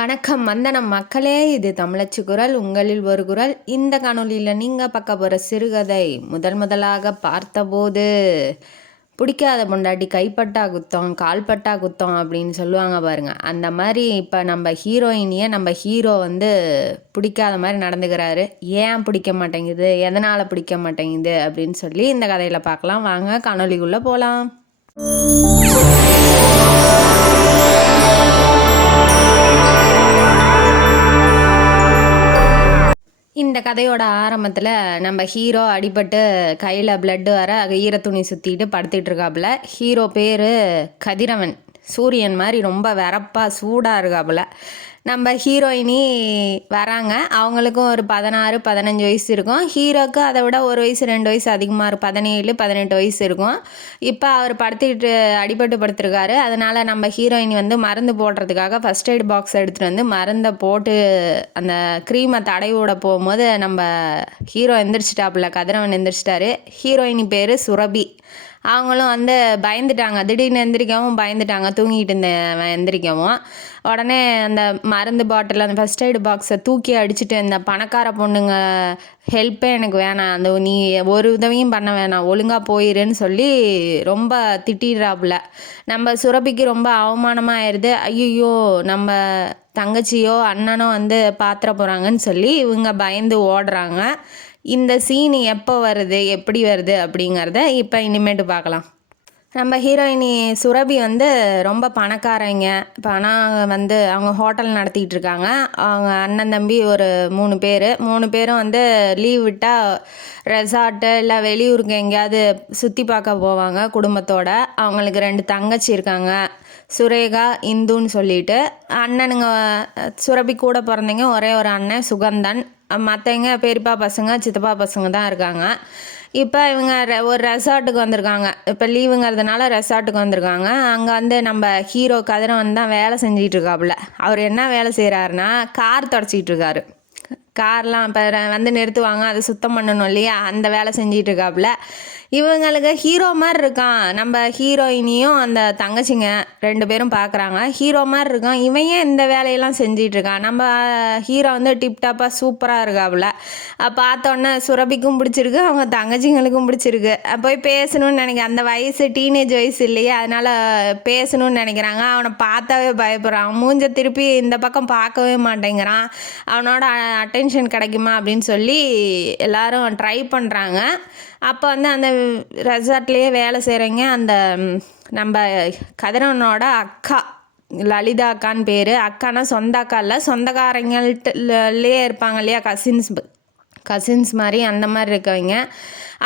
வணக்கம் வந்தனம் மக்களே, இது தமிழச்சு குரல், உங்களில் ஒரு குரல். இந்த காணொளியில் நீங்கள் பார்க்க போகிற சிறுகதை முதலாக பார்த்தபோது பிடிக்காத பொண்டாட்டி கைப்பட்டா குத்தம் கால்பட்டா குத்தம் அப்படின்னு சொல்லுவாங்க பாருங்க. அந்த மாதிரி இப்போ நம்ம ஹீரோயினியை நம்ம ஹீரோ பிடிக்காத மாதிரி நடந்துக்கிறாரு. ஏன் பிடிக்க மாட்டேங்குது, எதனால் பிடிக்க மாட்டேங்குது அப்படின்னு சொல்லி இந்த கதையில் பார்க்கலாம். வாங்க காணொளிக்குள்ளே போகலாம். இந்த கதையோட ஆரம்பத்தில் நம்ம ஹீரோ அடிபட்டு கையில் பிளட்டு வர ஈரத்துணி சுற்றிட்டு படுத்துட்டு இருக்காப்புல. ஹீரோ பேர் கதிரவன். சூரியன் மாதிரி ரொம்ப வெறப்பாக சூடாக இருக்காப்புல. நம்ம ஹீரோயினி வராங்க. அவங்களுக்கும் ஒரு 16-15 வயசு இருக்கும். ஹீரோக்கு அதை விட ஒரு வயசு 2 வயசு அதிகமாக இருக்கும். 17-18 வயசு இருக்கும். இப்போ அவர் அடிபட்டு படுத்திருக்காரு. அதனால் நம்ம ஹீரோயினி மருந்து போடுறதுக்காக ஃபஸ்ட் எய்ட் பாக்ஸ் எடுத்துகிட்டு மருந்தை போட்டு அந்த க்ரீமை தடவி விட போகும்போது நம்ம ஹீரோ எந்திரிச்சிட்டாப்புல. கதிரவன் எந்திரிச்சிட்டாரு. ஹீரோயினி பேர் சுரபி. அவங்களும் பயந்துட்டாங்க. திடீர்னு எந்திரிக்கவும் பயந்துட்டாங்க. தூங்கிட்டு இருந்தேன் எந்திரிக்கவும் உடனே அந்த மருந்து பாட்டில் அந்த ஃபஸ்ட் எய்டு பாக்ஸை தூக்கி அடிச்சுட்டு, இந்த பணக்கார பொண்ணுங்க ஹெல்ப்பே எனக்கு வேணாம், நீ ஒரு உதவியும் பண்ண வேணாம், ஒழுங்காக போயிருன்னு சொல்லி ரொம்ப திட்டிடுறாப்புல. நம்ம சுரபிக்கு ரொம்ப அவமானமாக ஆயிடுது. ஐயோ, நம்ம தங்கச்சியோ அண்ணனோ பாத்திர போகிறாங்கன்னு சொல்லி இவங்க பயந்து ஓடுறாங்க. இந்த சீன் எப்போ வருது, எப்படி வருது அப்படிங்கிறத இப்போ இனிமேட்டு பார்க்கலாம். நம்ம ஹீரோயினி சுரபி ரொம்ப பணக்காரங்க. பணம் அவங்க ஹோட்டல் நடத்திட்டு இருக்காங்க. அவங்க அண்ணன் தம்பி ஒரு 3 பேரும் லீவ் விட்டால் ரெசார்ட்டு இல்லை வெளியூருக்கு எங்கேயாவது சுற்றி பார்க்க போவாங்க குடும்பத்தோட. அவங்களுக்கு 2 தங்கச்சி இருக்காங்க, சுரேகா, இந்துன்னு சொல்லிட்டு. அண்ணனுங்க சுரபி கூட பிறந்தவங்க ஒரே ஒரு அண்ணன் சுகந்தன். மற்றவங்க பெரியப்பா பசங்க சித்தப்பா பசங்க தான் இருக்காங்க. இப்போ இவங்க ஒரு ரெசார்ட்டுக்கு வந்திருக்காங்க. இப்போ லீவுங்கிறதுனால ரெசார்ட்டுக்கு வந்திருக்காங்க. அங்கே நம்ம ஹீரோ கதிரவன் தான் வேலை செஞ்சிகிட்டு இருக்காப்புல. அவர் என்ன வேலை செய்கிறாருன்னா கார் தொடச்சிக்கிட்டு இருக்காரு. கார்லாம் இப்போ நிறுத்துவாங்க, அதை சுத்தம் பண்ணணும் இல்லையா, அந்த வேலை செஞ்சிகிட்டு இருக்காப்புல. இவங்களுக்கு ஹீரோ மாதிரி இருக்கான். நம்ம ஹீரோயினியும் அந்த தங்கச்சிங்க 2 பேரும் பார்க்குறாங்க. ஹீரோ மாதிரி இருக்கான். இவன் ஏன் இந்த வேலையெல்லாம் செஞ்சிகிட்டு இருக்கான். நம்ம ஹீரோ டிப்டாப்பாக சூப்பராக இருக்காப்புல. பார்த்தோன்னே சுரபிக்கும் பிடிச்சிருக்கு, அவங்க தங்கச்சிங்களுக்கும் பிடிச்சிருக்கு. போய் பேசணும்னு நினைக்கிறேன். அந்த வயசு டீனேஜ் வயசு இல்லையா, அதனால் பேசணும்னு நினைக்கிறாங்க. அவனை பார்த்தாவே பயப்படுறான். மூஞ்ச திருப்பி இந்த பக்கம் பார்க்கவே மாட்டேங்கிறான். அவனோட அட்டென்ஷன் கிடைக்குமா அப்படின்னு சொல்லி எல்லாரும் ட்ரை பண்ணுறாங்க. அப்போ அந்த ரெசார்ட்லேயே வேலை செய்கிறவங்க அந்த நம்ம கதிரவனோட அக்கா லலிதா அக்கான்னு பேர். அக்கானா சொந்த அக்கா இல்லை, சொந்தக்காரங்கள்ட்டே இருப்பாங்க இல்லையா, கசின்ஸ் மாதிரி அந்த மாதிரி இருக்கவங்க.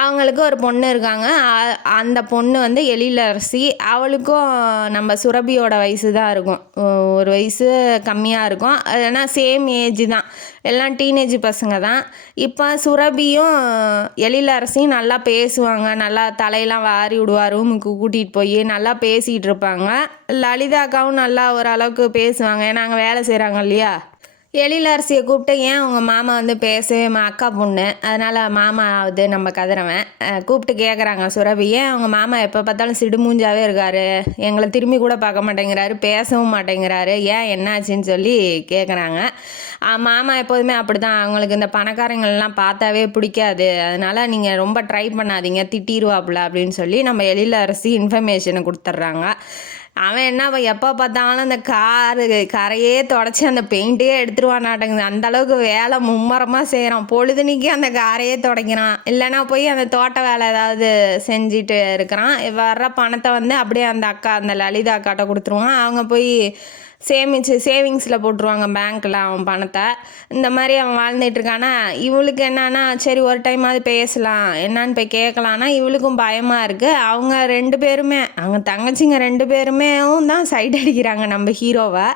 அவங்களுக்கு ஒரு பொண்ணு இருக்காங்க. அந்த பொண்ணு எழிலரசி. அவளுக்கும் நம்ம சுரபியோட வயசு தான் இருக்கும், ஒரு வயசு கம்மியாக இருக்கும். ஏன்னா சேம் ஏஜ் தான், எல்லாம் டீனேஜ் பசங்க தான். இப்போ சுரபியும் எழிலரசியும் நல்லா பேசுவாங்க. நல்லா தலையெல்லாம் வாரி விடுவா, ரூமுக்கு கூட்டிகிட்டு போய் நல்லா பேசிகிட்டு இருப்பாங்க. லலிதாக்காவும் நல்லா ஓரளவுக்கு பேசுவாங்க, ஏன்னா அங்கே வேலை செய்கிறாங்க இல்லையா. எழிலரசியை கூப்பிட்டு, ஏன் உங்கள் மாமா பேசவே அக்கா பொண்ணு, அதனால் மாமா ஆகுது நம்ம கதிரவன். கூப்பிட்டு கேட்குறாங்க சுரபி, ஏன் அவங்க மாமா எப்போ பார்த்தாலும் சிடுமூஞ்சாவே இருக்காரு, எங்களை திரும்பி கூட பார்க்க மாட்டேங்கிறாரு, பேசவும் மாட்டேங்கிறாரு, ஏன் என்னாச்சுன்னு சொல்லி கேட்குறாங்க. மாமா எப்போதுமே அப்படி தான், அவங்களுக்கு இந்த பணக்காரங்கள்லாம் பார்த்தாவே பிடிக்காது, அதனால் நீங்கள் ரொம்ப ட்ரை பண்ணாதீங்க, திட்டிடுவாப்புல அப்படின்னு சொல்லி நம்ம எழிலரசி இன்ஃபர்மேஷனை கொடுத்துட்றாங்க. அவன் என்ன எப்போ பார்த்தாலும் அந்த கரையே தொடச்சி அந்த பெயிண்ட்டே எடுத்துருவானாட்டங்குது. அந்தளவுக்கு வேலை மும்மரமாக செய்கிறான். பொழுதுனிக்கு அந்த காரையே துடைக்கிறான், இல்லைனா போய் அந்த தோட்ட வேலை ஏதாவது செஞ்சுட்டு இருக்கிறான். வர்ற பணத்தை அப்படியே அந்த அக்கா, அந்த லலிதா அக்காட்ட கொடுத்துருவான். அவங்க போய் சேவிங்ஸில் போட்டுருவாங்க பேங்க்கில் அவன் பணத்தை. இந்த மாதிரி அவன் வாழ்ந்துட்டுருக்கானா. இவளுக்கு என்னன்னா, சரி ஒரு டைமாவது பேசலாம் என்னான்னு போய் கேட்கலான்னா இவளுக்கும் பயமாக இருக்குது. அவங்க 2 பேருமே, அவங்க தங்கச்சிங்க 2 பேருமே தான் சைட் அடிக்கிறாங்க நம்ம ஹீரோவை.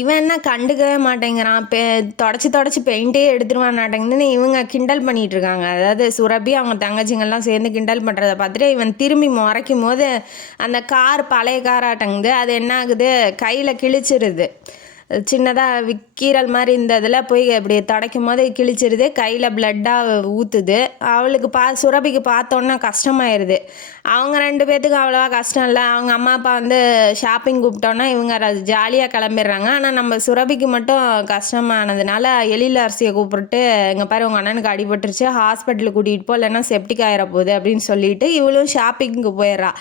இவன் என்ன கண்டுக்கவே மாட்டேங்கிறான். தொடச்சி பெயிண்ட்டே எடுத்துருவான்னாட்டேங்குதுன்னு இவங்க கிண்டல் பண்ணிகிட்டு இருக்காங்க. அதாவது சுரபி அவங்க தங்கச்சிங்கெல்லாம் சேர்ந்து கிண்டல் பண்ணுறதை பார்த்துட்டு இவன் திரும்பி முறைக்கும் போது அந்த கார் பழைய காராட்டங்குது. அது என்ன ஆகுது, கையில் கிழிச்சிருது. சின்னதாக கீரல் மாதிரி இந்த இதில் போய் அப்படி துடைக்கும் போது கிழிச்சிருது, கையில் பிளட்டாக ஊற்றுது. அவளுக்கு சுரபிக்கு பார்த்தோன்னா கஷ்டமாயிருது. அவங்க 2 பேர்த்துக்கும் அவ்வளோவா கஷ்டம் இல்லை. அவங்க அம்மா அப்பா வந்து ஷாப்பிங் கூப்பிட்டோன்னா இவங்க ஜாலியாக கிளம்பிடுறாங்க. ஆனால் நம்ம சுரபிக்கு மட்டும் கஷ்டமானதுனால எழில் அரசியை கூப்பிட்டு, இங்கே பாரு உங்கள் அண்ணனுக்கு அடிபட்டுருச்சு, ஹாஸ்பிட்டலுக்கு கூட்டிகிட்டு போ, இல்லைன்னா செப்டிக் ஆகிற போகுது அப்படின்னு சொல்லிட்டு இவளும் ஷாப்பிங்க்கு போயிடுறா.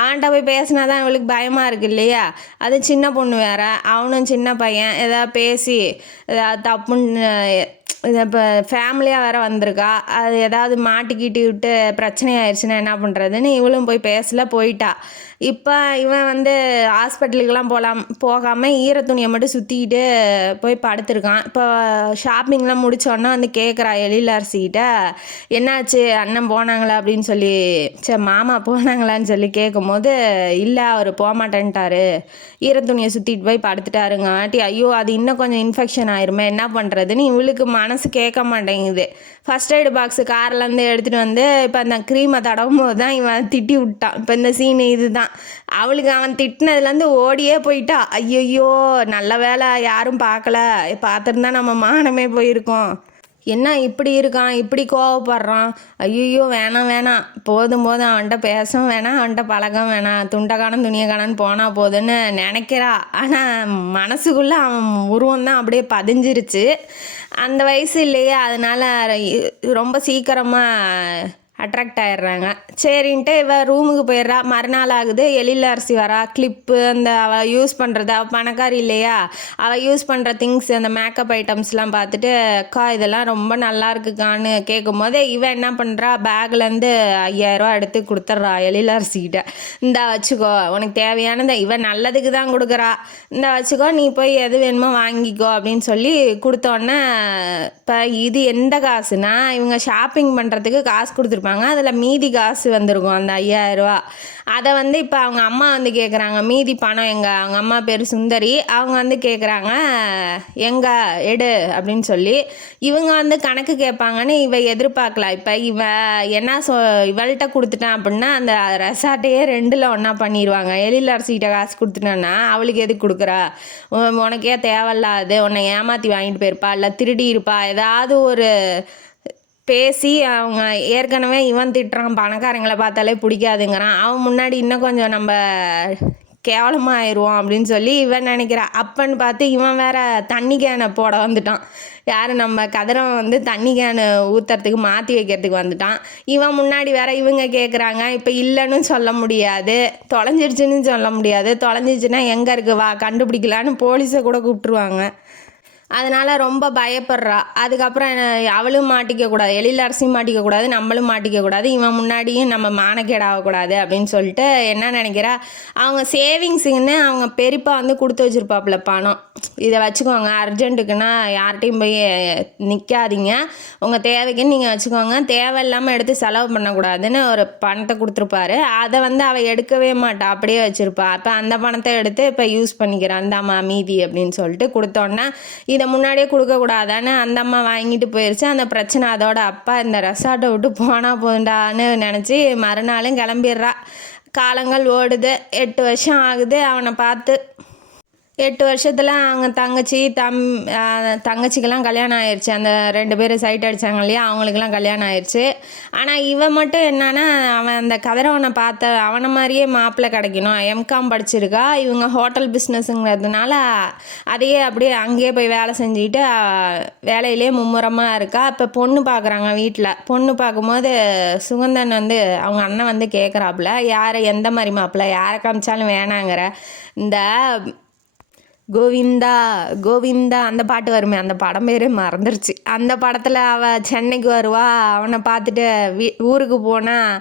அவன்கிட்ட போய் பேசினா தான் இவளுக்கு பயமாக இருக்கு இல்லையா? அது சின்ன பொண்ணு வேற, அவனும் சின்ன பையன். ஏதாவது பேசி ஏதாவது தப்புன்னு இது இப்போ ஃபேமிலியாக வேறு வந்திருக்கா, அது ஏதாவது மாட்டிக்கிட்டு விட்டு பிரச்சனை ஆயிடுச்சுன்னா என்ன பண்ணுறதுன்னு இவளும் போய் போயிட்டா. இப்போ இவன் வந்து ஹாஸ்பிட்டலுக்கெலாம் போகாமல் ஈரத்துணியை மட்டும் சுற்றிக்கிட்டு போய் படுத்துருக்கான். இப்போ ஷாப்பிங்லாம் முடித்தோன்னா வந்து கேட்குறா எழிலரசிக்கிட்ட, என்னாச்சு அண்ணன் போனாங்களா அப்படின்னு சொல்லி, மாமா போனாங்களான்னு சொல்லி கேட்கும்போது, இல்லை அவர் போகமாட்டேன்ட்டாரு, ஈரத்துணியை சுற்றிட்டு போய் படுத்துட்டாருங்க. ஐயோ அது இன்னும் கொஞ்சம் இன்ஃபெக்ஷன் ஆயிருமே, என்ன பண்ணுறதுன்னு இவளுக்கு மனசு கேட்க மாட்டேங்குது. ஃபஸ்ட் எய்டு பாக்ஸு கார்லேருந்து எடுத்துகிட்டு வந்து இப்போ அந்த க்ரீமை தடவும் போது தான் இவன் திட்டி விட்டான். இப்போ இந்த சீனு இது தான். அவளுக்கு அவன் திட்டினதுலேருந்து ஓடியே போயிட்டா. ஐயோ நல்ல வேலை யாரும் பார்க்கல, பார்த்துருந்தா நம்ம மானமே போயிருக்கோம். என்ன இப்படி இருக்கான், இப்படி கோவப்படுறான், ஐயோ வேணாம் போதும் அவன்கிட்ட பேசவும் வேணாம், அவன்கிட்ட பழகம் வேணாம், துண்டக்கானம் துணியக்கானன்னு போனால் போதுன்னு நினைக்கிறா. ஆனால் மனசுக்குள்ளே அவன் உருவம் தான் அப்படியே பதிஞ்சிருச்சு. அந்த வயசு இல்லையே, அதனால் ரொம்ப சீக்கிரமாக அட்ராக்ட் ஆகிடுறாங்க. சரின்ட்டு இவள் ரூமுக்கு போயிடுறா. மறுநாள் ஆகுது, எழிலரசி வரா. கிளிப்பு அந்த அவள் யூஸ் பண்ணுறது, அவள் பணக்காரி இல்லையா, அவள் யூஸ் பண்ணுற திங்ஸ் அந்த மேக்கப் ஐட்டம்ஸ்லாம் பார்த்துட்டு, அக்கா இதெல்லாம் ரொம்ப நல்லா இருக்குக்கான்னு கேட்கும்போது இவன் என்ன பண்ணுறா, பேக்லேருந்து 5000 எடுத்து கொடுத்துட்றா எழிலரசிக்கிட்ட. இந்த வச்சுக்கோ, உனக்கு தேவையானதை இவன் நல்லதுக்கு தான் கொடுக்குறா, இந்த வச்சுக்கோ, நீ போய் எது வேணுமோ வாங்கிக்கோ அப்படின்னு சொல்லி கொடுத்தோன்னே, இப்போ இது எந்த காசுனா இவங்க ஷாப்பிங் பண்ணுறதுக்கு காசு கொடுத்துருப்பாங்க, அதில் மீதி காசு வந்திருக்கும் அந்த 5000. அதை வந்து இப்போ அவங்க அம்மா வந்து கேட்குறாங்க, மீதி பணம் எங்கே, அவங்க அம்மா பேர் சுந்தரி, அவங்க வந்து கேட்குறாங்க எங்கே எடு அப்படின்னு சொல்லி. இவங்க வந்து கணக்கு கேட்பாங்கன்னு இவ எதிர்பார்க்கல. இப்போ என்ன இவள்கிட்ட கொடுத்துட்டான் அப்படின்னா அந்த ரெசார்ட்டையே 2ல் ஒன்றா பண்ணிடுவாங்க. எழிலரசிக்கிட்ட காசு கொடுத்துட்டான்னா அவளுக்கு எதுக்கு கொடுக்குறா, உனக்கே தேவையில்லாது, உன்னை ஏமாற்றி வாங்கிட்டு போயிருப்பா, இல்லை திருடி இருப்பா, ஏதாவது ஒரு பேசி அவங்க ஏற்கனவே இவன் திட்டுறான், பணக்காரங்களை பார்த்தாலே பிடிக்காதுங்கிறான், அவன் முன்னாடி இன்னும் கொஞ்சம் நம்ம கேவலமாக ஆயிடுவோம் அப்படின்னு சொல்லி இவன் நினைக்கிறா. அப்பன்னு பார்த்து இவன் வேற தண்ணி கேனை போட வந்துட்டான். யார், நம்ம கதிரவன் வந்து தண்ணி கேனு ஊற்றுறதுக்கு மாற்றி வைக்கிறதுக்கு வந்துட்டான். இவன் முன்னாடி வேற இவங்க கேட்குறாங்க. இப்போ இல்லைன்னு சொல்ல முடியாது, தொலைஞ்சிடுச்சுன்னு சொல்ல முடியாது, தொலைஞ்சிடுச்சுன்னா எங்கே இருக்குது வா கண்டுபிடிக்கலான்னு போலீஸை கூட கூப்பிட்ருவாங்க. அதனால் ரொம்ப பயப்படுறா. அதுக்கப்புறம் அவளும் மாட்டிக்கக்கூடாது, எழிலரசியும் மாட்டிக்கக்கூடாது, நம்மளும் மாட்டிக்கக்கூடாது, இவன் முன்னாடியும் நம்ம மானக்கேடாகக்கூடாது அப்படின்னு சொல்லிட்டு என்ன நினைக்கிறா, அவங்க சேவிங்ஸுக்குன்னு அவங்க பெரியப்பா வந்து கொடுத்து வச்சுருப்பாப்புல பணம், இதை வச்சுக்கோங்க அர்ஜென்ட்டுக்குன்னா யார்கிட்டையும் போய் நிற்காதீங்க, உங்கள் தேவைக்குன்னு நீங்கள் வச்சுக்கோங்க, தேவையில்லாமல் எடுத்து செலவு பண்ணக்கூடாதுன்னு ஒரு பணத்தை கொடுத்துருப்பாரு. அதை வந்து அவள் எடுக்கவே மாட்டா, அப்படியே வச்சுருப்பா. இப்போ அந்த பணத்தை எடுத்து இப்போ யூஸ் பண்ணிக்கிறான், அந்தாம்மா மீதி அப்படின்னு சொல்லிட்டு கொடுத்தோன்னா, இதை முன்னாடியே கொடுக்கக்கூடாதான்னு அந்த அம்மா வாங்கிட்டு போயிடுச்சு. அந்த பிரச்சனை அதோட அப்பா இந்த ரெசார்ட்டை விட்டு போனால் போண்டான்னு நினச்சி மறுநாளும் கிளம்பிடுறா. காலங்கள் ஓடுது, 8 வருஷம் ஆகுது அவனை பார்த்து. 8 வருஷத்தில் அவங்க தங்கச்சிக்கெல்லாம் கல்யாணம் ஆயிடுச்சு. அந்த 2 பேர் சைட் அடித்தாங்க இல்லையா, அவங்களுக்கெல்லாம் கல்யாணம் ஆயிடுச்சு. ஆனால் இவன் மட்டும் என்னன்னா, அவன் அந்த கதிரவனை பார்த்த அவனை மாதிரியே மாப்பிள்ளை கிடைக்கணும், எம்காம் படிச்சிருக்கா, இவங்க ஹோட்டல் பிஸ்னஸுங்கிறதுனால அதையே அப்படியே அங்கேயே போய் வேலை செஞ்சுக்கிட்டு வேலையிலே மும்முரமாக இருக்கா. இப்போ பொண்ணு பார்க்குறாங்க வீட்டில். பொண்ணு பார்க்கும்போது சுகந்தன் வந்து அவங்க அண்ணன் வந்து கேட்குறாப்புல, யாரை எந்த மாதிரி மாப்பிள்ளை, யாரை காமிச்சாலும் வேணாங்கிற, இந்த கோவிந்தா கோவிந்தா அந்த பாட்டு வருமே, அந்த படம் பேரே மறந்துருச்சு. அந்த படத்தில் அவள் சென்னைக்கு வருவா, அவனை பார்த்துட்டு ஊருக்கு போனால்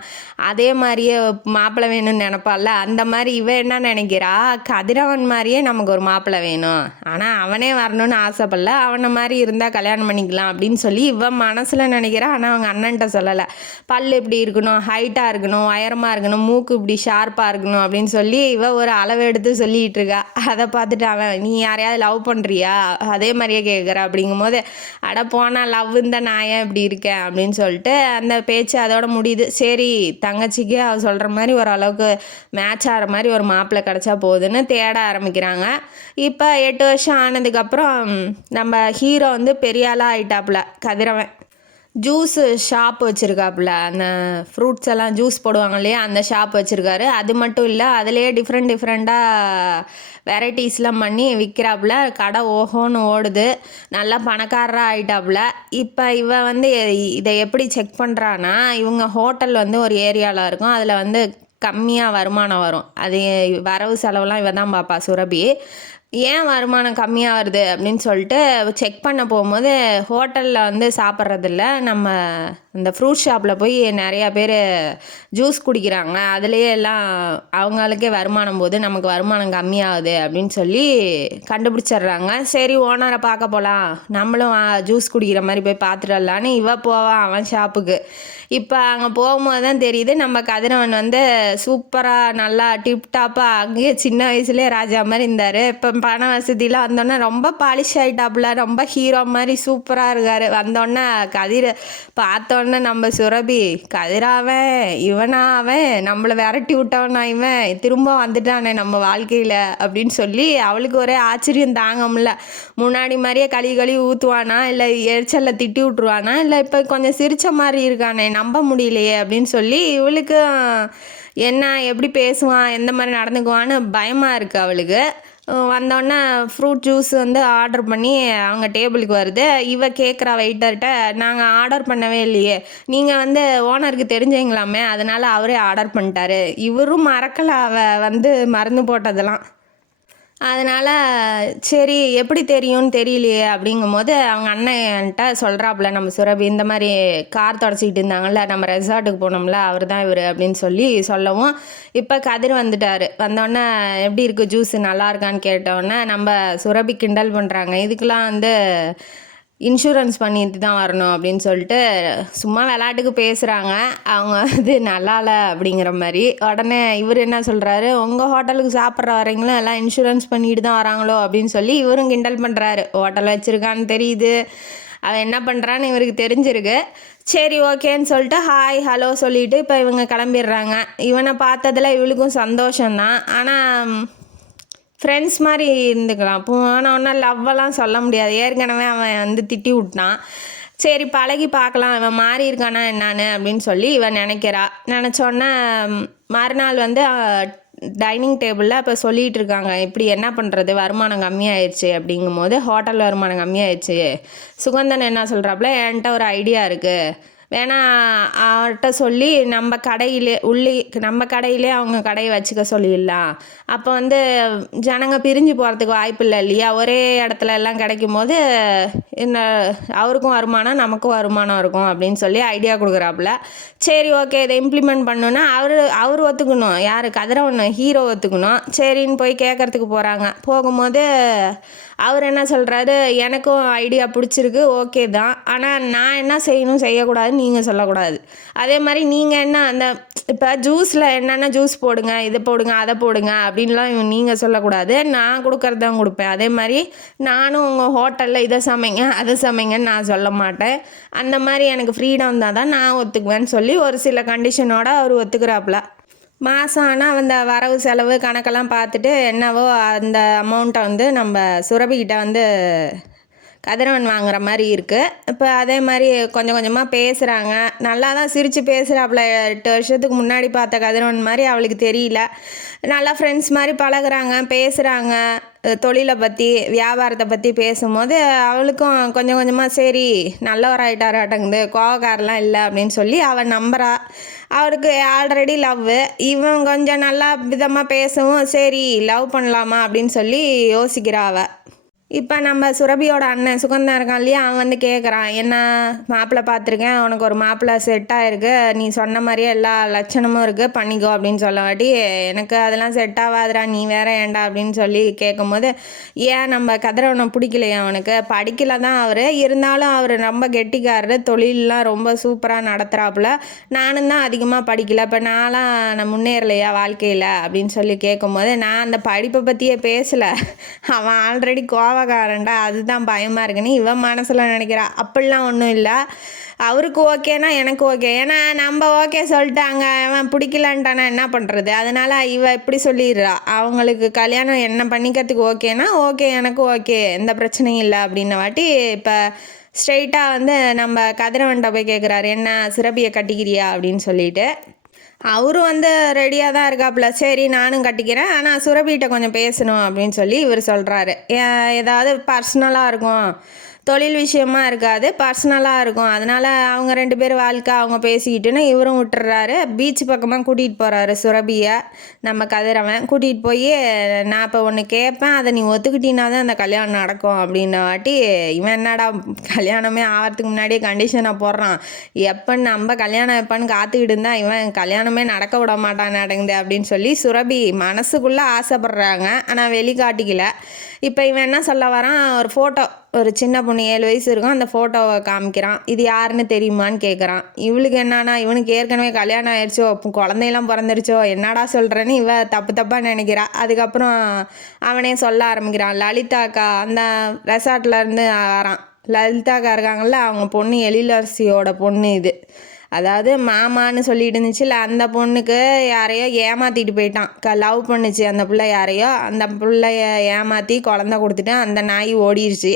அதே மாதிரியே மாப்பிள்ளை வேணும்னு நினப்பாள்ல, அந்த மாதிரி இவன் என்ன நினைக்கிறா, கதிரவன் மாதிரியே நமக்கு ஒரு மாப்பிள்ளை வேணும், ஆனால் அவனே வரணும்னு ஆசைப்படல, அவனை மாதிரி இருந்தால் கல்யாணம் பண்ணிக்கலாம் அப்படின்னு சொல்லி இவன் மனசில் நினைக்கிறா. ஆனால் அவங்க அண்ணன்ட்ட சொல்லலை. பல் இப்படி இருக்கணும், ஹைட்டாக இருக்கணும், உயரமாக இருக்கணும், மூக்கு இப்படி ஷார்ப்பாக இருக்கணும் அப்படின்னு சொல்லி இவன் ஒரு அளவு எடுத்து சொல்லிகிட்டு இருக்கா. அதை பார்த்துட்டு அவன் நீ யாரையாவது லவ் பண்ணுறியா அதே மாதிரியே கேட்குற அப்படிங்கும்போது அட போனால் லவ்வுன்னு தான் நான் ஏன் இப்படி இருக்கேன் அப்படின்னு சொல்லிட்டு அந்த பேச்சு அதோட முடியுது. சரி தங்கச்சிக்கு அவ சொல்கிற மாதிரி ஓரளவுக்கு மேட்ச் ஆகிற மாதிரி ஒரு மாப்பிள்ளை கிடச்சா போகுதுன்னு தேட ஆரம்பிக்கிறாங்க. இப்போ 8 வருஷம் ஆனதுக்கப்புறம் நம்ம ஹீரோ வந்து பெரிய ஆளாக ஆயிட்டாப்புல கதிரவன். ஜூஸு ஷாப் வச்சுருக்காப்புல, அந்த ஃப்ரூட்ஸ் எல்லாம் ஜூஸ் போடுவாங்க இல்லையா, அந்த ஷாப் வச்சுருக்காரு. அது மட்டும் இல்லை, அதுலேயே டிஃப்ரெண்ட்டாக வெரைட்டிஸ்லாம் பண்ணி விற்கிறாப்புல. கடை ஓஹோன்னு ஓடுது, நல்லா பணக்காரராக ஆயிட்டாப்புல. இப்போ இவ வந்து இதை எப்படி செக் பண்ணுறான்னா, இவங்க ஹோட்டல் வந்து ஒரு ஏரியாவில் இருக்கும், அதில் வந்து கம்மியாக வருமானம் வரும். அது வரவு செலவுலாம் இவ தான் பார்ப்பா சுரபி. ஏன் வருமானம் கம்மியாக வருது அப்படின்னு சொல்லிட்டு செக் பண்ண போகும்போது ஹோட்டலில் வந்து சாப்பிட்றதில்ல, நம்ம இந்த ஃப்ரூட் ஷாப்பில் போய் நிறையா பேர் ஜூஸ் குடிக்கிறாங்க, அதுலேயே எல்லாம் அவங்களுக்கே வருமானம் போது நமக்கு வருமானம் கம்மியாகுது அப்படின்னு சொல்லி கண்டுபிடிச்சிட்றாங்க. சரி ஓனரை பார்க்க போகலாம், நம்மளும் ஜூஸ் குடிக்கிற மாதிரி போய் பார்த்துடலான்னு இவ போவான் அவன் ஷாப்புக்கு. இப்போ அங்கே போகும்போது தான் தெரியுது நம்ம கதிரவன் வந்து சூப்பராக நல்லா டிப்டாப்பாக அங்கேயே சின்ன வயசுலேயே ராஜா மாதிரி இருந்தார். இப்போ பண வசதியெலாம் வந்தோடனே ரொம்ப பாலிஷ் ஆகிட்டாப்புல, ரொம்ப ஹீரோ மாதிரி சூப்பராக இருக்கார். வந்தோடனே பார்த்தோன்னே நம்ம சுரபி கதிராவன் இவனாவன் நம்மளை விரட்டி விட்டவனா இவன் திரும்ப வந்துட்டானே நம்ம வாழ்க்கையில் அப்படின்னு சொல்லி அவளுக்கு ஒரே ஆச்சரியம் தாங்க முடியல. முன்னாடி மாதிரியே களி ஊற்றுவானா இல்லை எரிச்சலில் திட்டி விட்ருவானா இல்லை இப்போ கொஞ்சம் சிரித்த மாதிரி இருக்கானே நம்ப முடியலையே அப்படின்னு சொல்லி இவளுக்கு என்ன எப்படி பேசுவான் எந்த மாதிரி நடந்துக்குவான்னு பயமாக இருக்குது அவளுக்கு. வந்தோடனே ஃப்ரூட் ஜூஸ் வந்து ஆர்டர் பண்ணி அவங்க டேபிளுக்கு வருது. இவ கேட்குறா வெயிட்டர்கிட்ட, நாங்கள் ஆர்டர் பண்ணவே இல்லையே, நீங்கள் வந்து ஓனருக்கு தெரிஞ்சவங்களாமே அதனால் அவரே ஆர்டர் பண்ணிட்டாரு. இவரும் மறக்கலை அவ வந்து மறந்து போட்டதெல்லாம். அதனால் சரி எப்படி தெரியும்னு தெரியலையே அப்படிங்கும்போது அவங்க அண்ணன்ட்ட சொல்கிறாப்புல நம்ம சுரபி இந்த மாதிரி கார் தொடச்சிக்கிட்டு இருந்தாங்கல்ல, நம்ம ரெசார்ட்டுக்கு போனோம்ல, அவர் தான் இவர் அப்படின்னு சொல்லவும் இப்போ கதிர் வந்துட்டார். வந்தோடனே எப்படி இருக்குது ஜூஸ் நல்லா இருக்கான்னு கேட்டோடனே நம்ம சுரபி கிண்டல் பண்ணுறாங்க, இதுக்கெலாம் வந்து இன்சூரன்ஸ் பண்ணிட்டு தான் வரணும் அப்படின்னு சொல்லிட்டு சும்மா விளையாட்டுக்கு பேசுகிறாங்க. அவங்க வந்து நல்லா இல்லை அப்படிங்கிற மாதிரி. உடனே இவர் என்ன சொல்கிறாரு, உங்கள் ஹோட்டலுக்கு சாப்பிட்ற வரீங்களும் எல்லாம் இன்சூரன்ஸ் பண்ணிட்டு தான் வராங்களோ அப்படின்னு சொல்லி இவரும் கிண்டல் பண்ணுறாரு. ஹோட்டல் வச்சுருக்கான்னு தெரியுது, அவன் என்ன பண்ணுறான்னு இவருக்கு தெரிஞ்சிருக்கு. சரி ஓகேன்னு சொல்லிட்டு ஹாய் ஹலோ சொல்லிவிட்டு இப்போ இவங்க கிளம்பிடுறாங்க. இவனை பார்த்ததில் இவளுக்கும் சந்தோஷம்தான், ஆனால் ஃப்ரெண்ட்ஸ் மாதிரி இருந்துக்கலாம். போனோன்னா லவ்வெல்லாம் சொல்ல முடியாது, ஏற்கனவே அவன் வந்து திட்டி விட்டான். சரி பழகி பார்க்கலாம் இவன் மாறி இருக்கானா என்னான்னு அப்படின்னு சொல்லி இவன் நினச்சோன்னே மறுநாள் வந்து டைனிங் டேபிளில் இப்போ சொல்லிகிட்டு இருக்காங்க, இப்படி என்ன பண்ணுறது வருமானம் கம்மியாயிடுச்சு அப்படிங்கும்போது, ஹோட்டல் வருமானம் கம்மியாயிடுச்சு. சுகந்தன் என்ன சொல்கிறாப்புல, என்கிட்ட ஒரு ஐடியா இருக்குது, வேணா அவர்கிட்ட சொல்லி நம்ம கடையிலே அவங்க கடையை வச்சுக்க சொல்லிடலாம். அப்போ வந்து ஜனங்க பிரிஞ்சு போகிறதுக்கு வாய்ப்பு இல்லை இல்லையா, ஒரே இடத்துல எல்லாம் கிடைக்கும் போது அவருக்கும் வருமானம் நமக்கும் வருமானம் இருக்கும் அப்படின்னு சொல்லி ஐடியா கொடுக்குறாப்புல. சரி ஓகே இதை இம்ப்ளிமெண்ட் பண்ணணுன்னா அவர் ஒத்துக்கணும், யார் கதிரவன் ஹீரோ ஒத்துக்கணும். சரின்னு போய் கேட்குறதுக்கு போகிறாங்க. போகும்போது அவர் என்ன சொல்கிறாரு, எனக்கும் ஐடியா பிடிச்சிருக்கு ஓகே தான், ஆனால் நான் என்ன செய்யணும் செய்யக்கூடாதுன்னு நீங்கள் சொல்லக்கூடாது. அதே மாதிரி நீங்கள் என்ன அந்த இப்போ ஜூஸில் என்னென்ன ஜூஸ் போடுங்க இதை போடுங்க அதை போடுங்க அப்படின்லாம் நீங்கள் சொல்லக்கூடாது, நான் கொடுக்கறது தான் கொடுப்பேன். அதே மாதிரி நானும் உங்கள் ஹோட்டலில் இதை சமைங்க அதை சமைங்கன்னு நான் சொல்ல மாட்டேன். அந்த மாதிரி எனக்கு ஃப்ரீடம் தான் நான் ஒத்துக்குவேன்னு சொல்லி ஒரு சில கண்டிஷனோடு அவர் ஒத்துக்கிறாப்புல. மாதம் ஆனால் அந்த வரவு செலவு கணக்கெல்லாம் பார்த்துட்டு என்னவோ அந்த அமௌண்ட்டை வந்து நம்ம சுரபிக்கிட்ட வந்து கதிரவன் வாங்குற மாதிரி இருக்குது. இப்போ அதே மாதிரி கொஞ்சம் கொஞ்சமாக பேசுகிறாங்க, நல்லா தான் சிரித்து பேசுகிறாப்புல. 8 வருஷத்துக்கு முன்னாடி பார்த்த கதிரவன் மாதிரி அவளுக்கு தெரியல. நல்லா ஃப்ரெண்ட்ஸ் மாதிரி பழகுறாங்க, பேசுகிறாங்க, தொழிலை பற்றி வியாபாரத்தை பற்றி பேசும்போது அவளுக்கும் கொஞ்சம் கொஞ்சமாக சரி நல்லவராயிட்டாராட்டங்குது, கோவக்காரெலாம் இல்லை அப்படின்னு சொல்லி அவள் நம்புறா. அவருக்கு ஆல்ரெடி லவ்வு, இவன் கொஞ்சம் நல்லா விதமாக பேசவும் சரி லவ் பண்ணலாமா அப்படின்னு சொல்லி யோசிக்கிறா அவள். இப்போ நம்ம சுரபியோட அண்ணன் சுகந்தன் இருக்கான் இல்லையா, அவன் வந்து கேட்குறான், என்ன மாப்பிள்ளை பார்த்துருக்கேன், உனக்கு ஒரு மாப்பிள்ளை செட் ஆகிருக்கு, நீ சொன்ன மாதிரியே எல்லா லட்சணமும் இருக்குது, பண்ணிக்கோ அப்படின்னு சொல்லவாட்டி, எனக்கு அதெல்லாம் செட் ஆகாதுடா, நீ வேற ஏன்டா அப்படின்னு சொல்லி கேட்கும்போது, ஏன் நம்ம கதிரவனை பிடிக்கலையா, அவனுக்கு படிக்கல தான் அவர், இருந்தாலும் அவர் ரொம்ப கெட்டிக்காரரு, தொழிலெலாம் ரொம்ப சூப்பராக நடத்துகிறாப்புல, நானும் தான் அதிகமாக படிக்கல, இப்போ நான் முன்னேறலையா வாழ்க்கையில் அப்படின்னு சொல்லி கேட்கும்போது, நான் அந்த படிப்பை பற்றியே பேசலை, அவன் ஆல்ரெடி கோவக்காரன்டா, அதுதான் பயமாக இருக்குன்னு இவன் மனசில் நினைக்கிறா. அப்படிலாம் ஒன்றும் இல்லை, அவருக்கு ஓகேனா எனக்கு ஓகே, ஏன்னா நம்ம ஓகே சொல்லிட்டாங்க, அவன் பிடிக்கலான்ட்டானா என்ன பண்ணுறது, அதனால் இவ இப்படி சொல்லிடுறா, அவங்களுக்கு கல்யாணம் என்ன பண்ணிக்கிறதுக்கு ஓகேனா ஓகே, எனக்கு ஓகே, எந்த பிரச்சனையும் இல்லை அப்படின்ன வாட்டி இப்போ ஸ்ட்ரெயிட்டாக வந்து நம்ம கதிரவன்ட்ட போய் கேட்குறாரு, என்ன சுரபியை கட்டிக்கிறியா அப்படின்னு சொல்லிட்டு. அவரும் வந்து ரெடியாக தான் இருக்காப்புல, சரி நானும் கட்டிக்கிறேன், ஆனால் சுரபிகிட்ட கொஞ்சம் பேசணும் அப்படின்னு சொல்லி இவர் சொல்கிறாரு. ஏதாவது பர்சனலாக இருக்கும், தொழில் விஷயமா இருக்காது, பர்சனலாக இருக்கும், அதனால் அவங்க 2 பேர் வாழ்க்கை அவங்க பேசிக்கிட்டுன்னு இவரும் விட்டுறாரு. பீச் பக்கமாக கூட்டிகிட்டு போகிறாரு சுரபியை. நம்ம கதிரவன் கூட்டிகிட்டு போய், நான் இப்போ ஒன்று கேட்பேன், அதை நீ ஒத்துக்கிட்டீங்கன்னா தான் அந்த கல்யாணம் நடக்கும் அப்படின்ன வாட்டி, இவன் என்னடா கல்யாணமே ஆகிறதுக்கு முன்னாடியே கண்டிஷனாக போடுறான், எப்போன்னு நம்ம கல்யாணம் எப்போன்னு காத்துக்கிட்டு இருந்தால் இவன் கல்யாணமே நடக்க விட மாட்டான் நடங்குது அப்படின்னு சொல்லி சுரபி மனசுக்குள்ளே ஆசைப்படுறாங்க, ஆனால் வெளிக்காட்டிக்கல. இப்போ இவன் என்ன சொல்ல வரான், ஒரு ஃபோட்டோ, ஒரு சின்ன பொண்ணு 7 வயசு இருக்கும், அந்த ஃபோட்டோவை காமிக்கிறான், இது யாருன்னு தெரியுமான்னு கேட்குறான். இவளுக்கு என்னன்னா, இவனுக்கு ஏற்கனவே கல்யாணம் ஆயிடுச்சோ, குழந்தையெல்லாம் பிறந்துருச்சோ, என்னடா சொல்கிறேன்னு இவ தப்பாக நினைக்கிறா. அதுக்கப்புறம் அவனே சொல்ல ஆரம்பிக்கிறான், லலிதாக்கா அந்த ரெசார்ட்லேருந்து வரான், லலிதாக்கா இருக்காங்கள்ல, அவங்க பொண்ணு எழிலரசியோட பொண்ணு இது, அதாவது மாமான்னு சொல்லிட்டு இருந்துச்சுல, அந்த பொண்ணுக்கு யாரையோ ஏமாற்றிட்டு போயிட்டான், லவ் பண்ணுச்சு அந்த பிள்ளை யாரையோ, அந்த பிள்ளைய ஏமாற்றி குழந்த கொடுத்துட்டு அந்த நாய் ஓடிடுச்சு.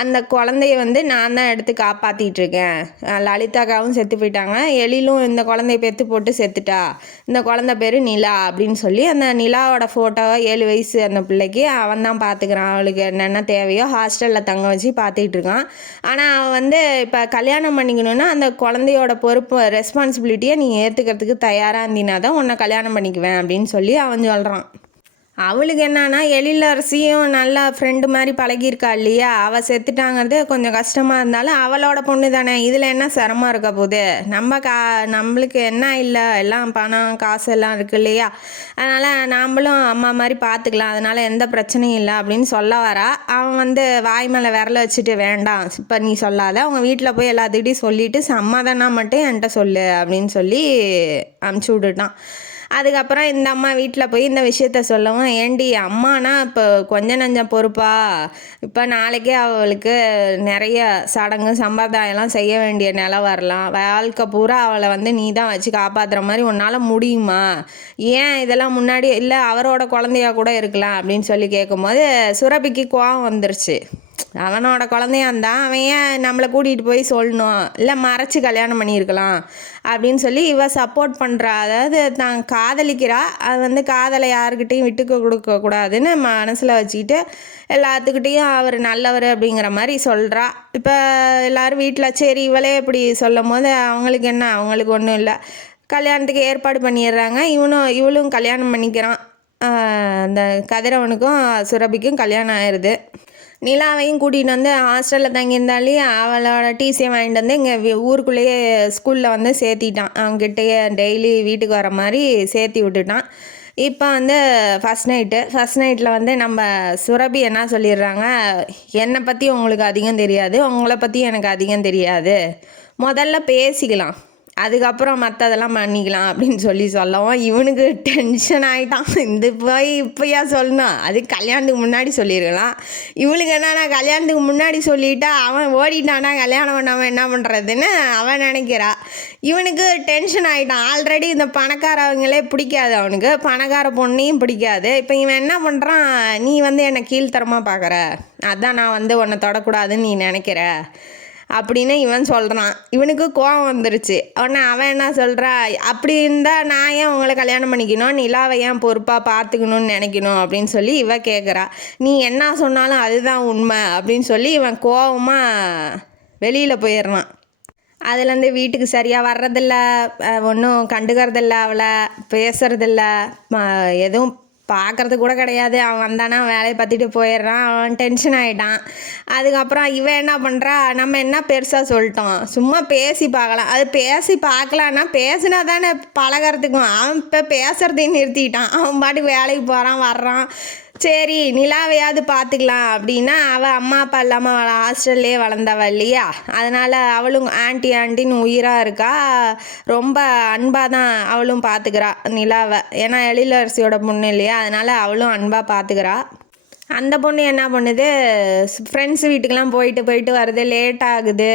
அந்த குழந்தைய வந்து நான் தான் எடுத்து காப்பாற்றிட்டுருக்கேன், லலிதாக்காவும் செத்து போயிட்டாங்க, எழிலும் இந்த குழந்தைய பெற்று போட்டு செத்துட்டா, இந்த குழந்தை பேர் நிலா அப்படின்னு சொல்லி அந்த நிலாவோட ஃபோட்டோவை 7 வயசு அந்த பிள்ளைக்கு அவன் தான் பார்த்துக்கிறான், அவளுக்கு என்னென்ன தேவையோ ஹாஸ்டலில் தங்க வச்சு பார்த்துக்கிட்டு இருக்கான். ஆனால் அவன் வந்து இப்போ கல்யாணம் பண்ணிக்கணுன்னா அந்த குழந்தையோட பொறுப்பு ரெஸ்பான்சிபிலிட்டியை நீ ஏற்றுக்கிறதுக்கு தயாராக இருந்தினா தான் உன்னை கல்யாணம் பண்ணிக்குவேன் அப்படின்னு சொல்லி அவன் சொல்கிறான். அவளுக்கு என்னன்னா, எழிலரசியும் நல்லா ஃப்ரெண்டு மாதிரி பழகியிருக்கா இல்லையா, அவள் செத்துட்டாங்கிறது கொஞ்சம் கஷ்டமாக இருந்தாலும் அவளோட பொண்ணு தானே, இதில் என்ன சிரமம் இருக்க போகுது, நம்மளுக்கு என்ன இல்லை, எல்லாம் பணம் காசு எல்லாம் இருக்குது இல்லையா, அதனால் நாம்ளும் அம்மா மாதிரி பார்த்துக்கலாம், அதனால் எந்த பிரச்சனையும் இல்லை அப்படின்னு சொல்ல வரா. அவன் வந்து வாய் மேலே விரல வச்சுட்டு, வேண்டாம் இப்போ நீ சொல்லாத, அவங்க வீட்டில் போய் எல்லாத்துக்கிட்டையும் சொல்லிவிட்டு சமாதானம் மட்டும் என்கிட்ட சொல்லு அப்படின்னு சொல்லி அமுச்சு விட்டுட்டான். அதுக்கப்புறம் இந்த அம்மா வீட்டில் போய் இந்த விஷயத்த சொல்லவும், ஏண்டி அம்மானா இப்போ கொஞ்சம் நஞ்சம் பொறுப்பா, இப்போ நாளைக்கே அவளுக்கு நிறைய சடங்கு சம்பிரதாயம்லாம் செய்ய வேண்டிய நிலை வரலாம், வாழ்க்கை பூரா அவளை வந்து நீ தான் வச்சு காப்பாற்றுற மாதிரி உன்னால் முடியுமா, ஏன் இதெல்லாம் முன்னாடி இல்லை அவரோட குழந்தையா கூட இருக்கலாம் அப்படின்னு சொல்லி கேட்கும்போது சுரபிக்கு கோவம் வந்துருச்சு. அவனோட குழந்தையா இருந்தான், அவன் ஏன் நம்மளை கூட்டிகிட்டு போய் சொல்லணும், இல்லை மறைச்சி கல்யாணம் பண்ணியிருக்கலாம் அப்படின்னு சொல்லி இவ சப்போர்ட் பண்ணுறா. அதாவது தான் காதலிக்கிறா, அது வந்து காதலை யாருக்கிட்டையும் விட்டுக்க கொடுக்கக்கூடாதுன்னு மனசில் வச்சுக்கிட்டு எல்லாத்துக்கிட்டேயும் அவர் நல்லவர் அப்படிங்கிற மாதிரி சொல்கிறா. இப்போ எல்லோரும் வீட்டில் சரி இவளே இப்படி சொல்லும் போது அவங்களுக்கு என்ன, அவங்களுக்கு ஒன்றும் இல்லை, கல்யாணத்துக்கு ஏற்பாடு பண்ணிடுறாங்க. இவளும் கல்யாணம் பண்ணிக்கிறான். அந்த கதிரவனுக்கும் சுரபிக்கும் கல்யாணம் ஆயிடுது. நிலாவையும் கூட்டிகிட்டு வந்து ஹாஸ்டலில் தங்கியிருந்தாலே அவளோட டிசியை வாங்கிட்டு வந்து இங்கே ஊருக்குள்ளேயே ஸ்கூலில் வந்து சேர்த்திட்டான், அவங்ககிட்டயே டெய்லி வீட்டுக்கு வர மாதிரி சேர்த்தி விட்டுட்டான். இப்போ வந்து ஃபஸ்ட் நைட்டில் வந்து நம்ம சுரபி என்ன சொல்லிடுறாங்க, என்னை பற்றி உங்களுக்கு அதிகம் தெரியாது, உங்களை பற்றி எனக்கு அதிகம் தெரியாது, முதல்ல பேசிக்கலாம், அதுக்கப்புறம் மற்றதெல்லாம் பண்ணிக்கலாம் அப்படின்னு சொல்லவும் இவனுக்கு டென்ஷன் ஆகிட்டான். இந்த போய் இப்போயா சொல்லணும், அது கல்யாணத்துக்கு முன்னாடி சொல்லியிருக்கலாம், இவனுக்கு என்னன்னா கல்யாணத்துக்கு முன்னாடி சொல்லிட்டா அவன் ஓடிட்டானா கல்யாணம் பண்ணாமல் என்ன பண்ணுறதுன்னு அவன் நினைக்கிறா. இவனுக்கு டென்ஷன் ஆகிட்டான். ஆல்ரெடி இந்த பணக்காரவங்களே பிடிக்காது அவனுக்கு, பணக்கார பொண்ணையும் பிடிக்காது. இப்போ இவன் என்ன பண்ணுறான், நீ வந்து என்னை கீழ்த்தரமாக பார்க்குற, அதான் நான் வந்து உன்னை தொடக்கூடாதுன்னு நீ நினைக்கிற அப்படின்னு இவன் சொல்கிறான். இவனுக்கு கோவம் வந்துருச்சு. உடனே அவன் என்ன சொல்கிறா, அப்படி இருந்தால் நான் ஏன் உங்களை கல்யாணம் பண்ணிக்கணும், நிலாவை ஏன் பொறுப்பாக பார்த்துக்கணும்னு நினைக்கணும் அப்படின்னு சொல்லி இவன் கேட்குறா. நீ என்ன சொன்னாலும் அதுதான் உண்மை அப்படின்னு சொல்லி இவன் கோவமாக வெளியில் போயிடுறான். அதுலேருந்து வீட்டுக்கு சரியாக வர்றதில்ல, ஒன்றும் கண்டுக்கிறதில்ல, அவளை பேசுறதில்ல, எதுவும் பார்க்கறது கூட கிடையாது. அவன் வந்தானா வேலையை பார்த்துட்டு போயிடுறான். அவன் டென்ஷன் ஆகிட்டான். அதுக்கப்புறம் இவன் என்ன பண்ணுறா, நம்ம என்ன பெருசாக சொல்லிட்டோம், சும்மா பேசி பார்க்கலாம். அது பேசி பார்க்கலான்னா பேசினா தானே பழகிறதுக்கும். அவன் இப்போ பேசுகிறதையும் நிறுத்திட்டான். அவன் பாட்டுக்கு வேலைக்கு போகிறான் வர்றான். சரி நிலாவையாவது பார்த்துக்கலாம் அப்படின்னா, அவள் அம்மா அப்பா இல்லாமல் அவள் ஹாஸ்டல்லே வளர்ந்தவள் இல்லையா, அதனால் அவளும் ஆண்டின்னு உயிராக இருக்கா. ரொம்ப அன்பாக தான் அவளும் பார்த்துக்கிறா நிலாவை. ஏன்னா எழிலரசியோட பொண்ணு இல்லையா, அதனால் அவளும் அன்பாக பார்த்துக்கிறா. அந்த பொண்ணு என்ன பண்ணுது, ஃப்ரெண்ட்ஸ் வீட்டுக்கெலாம் போயிட்டு வருது, லேட் ஆகுது,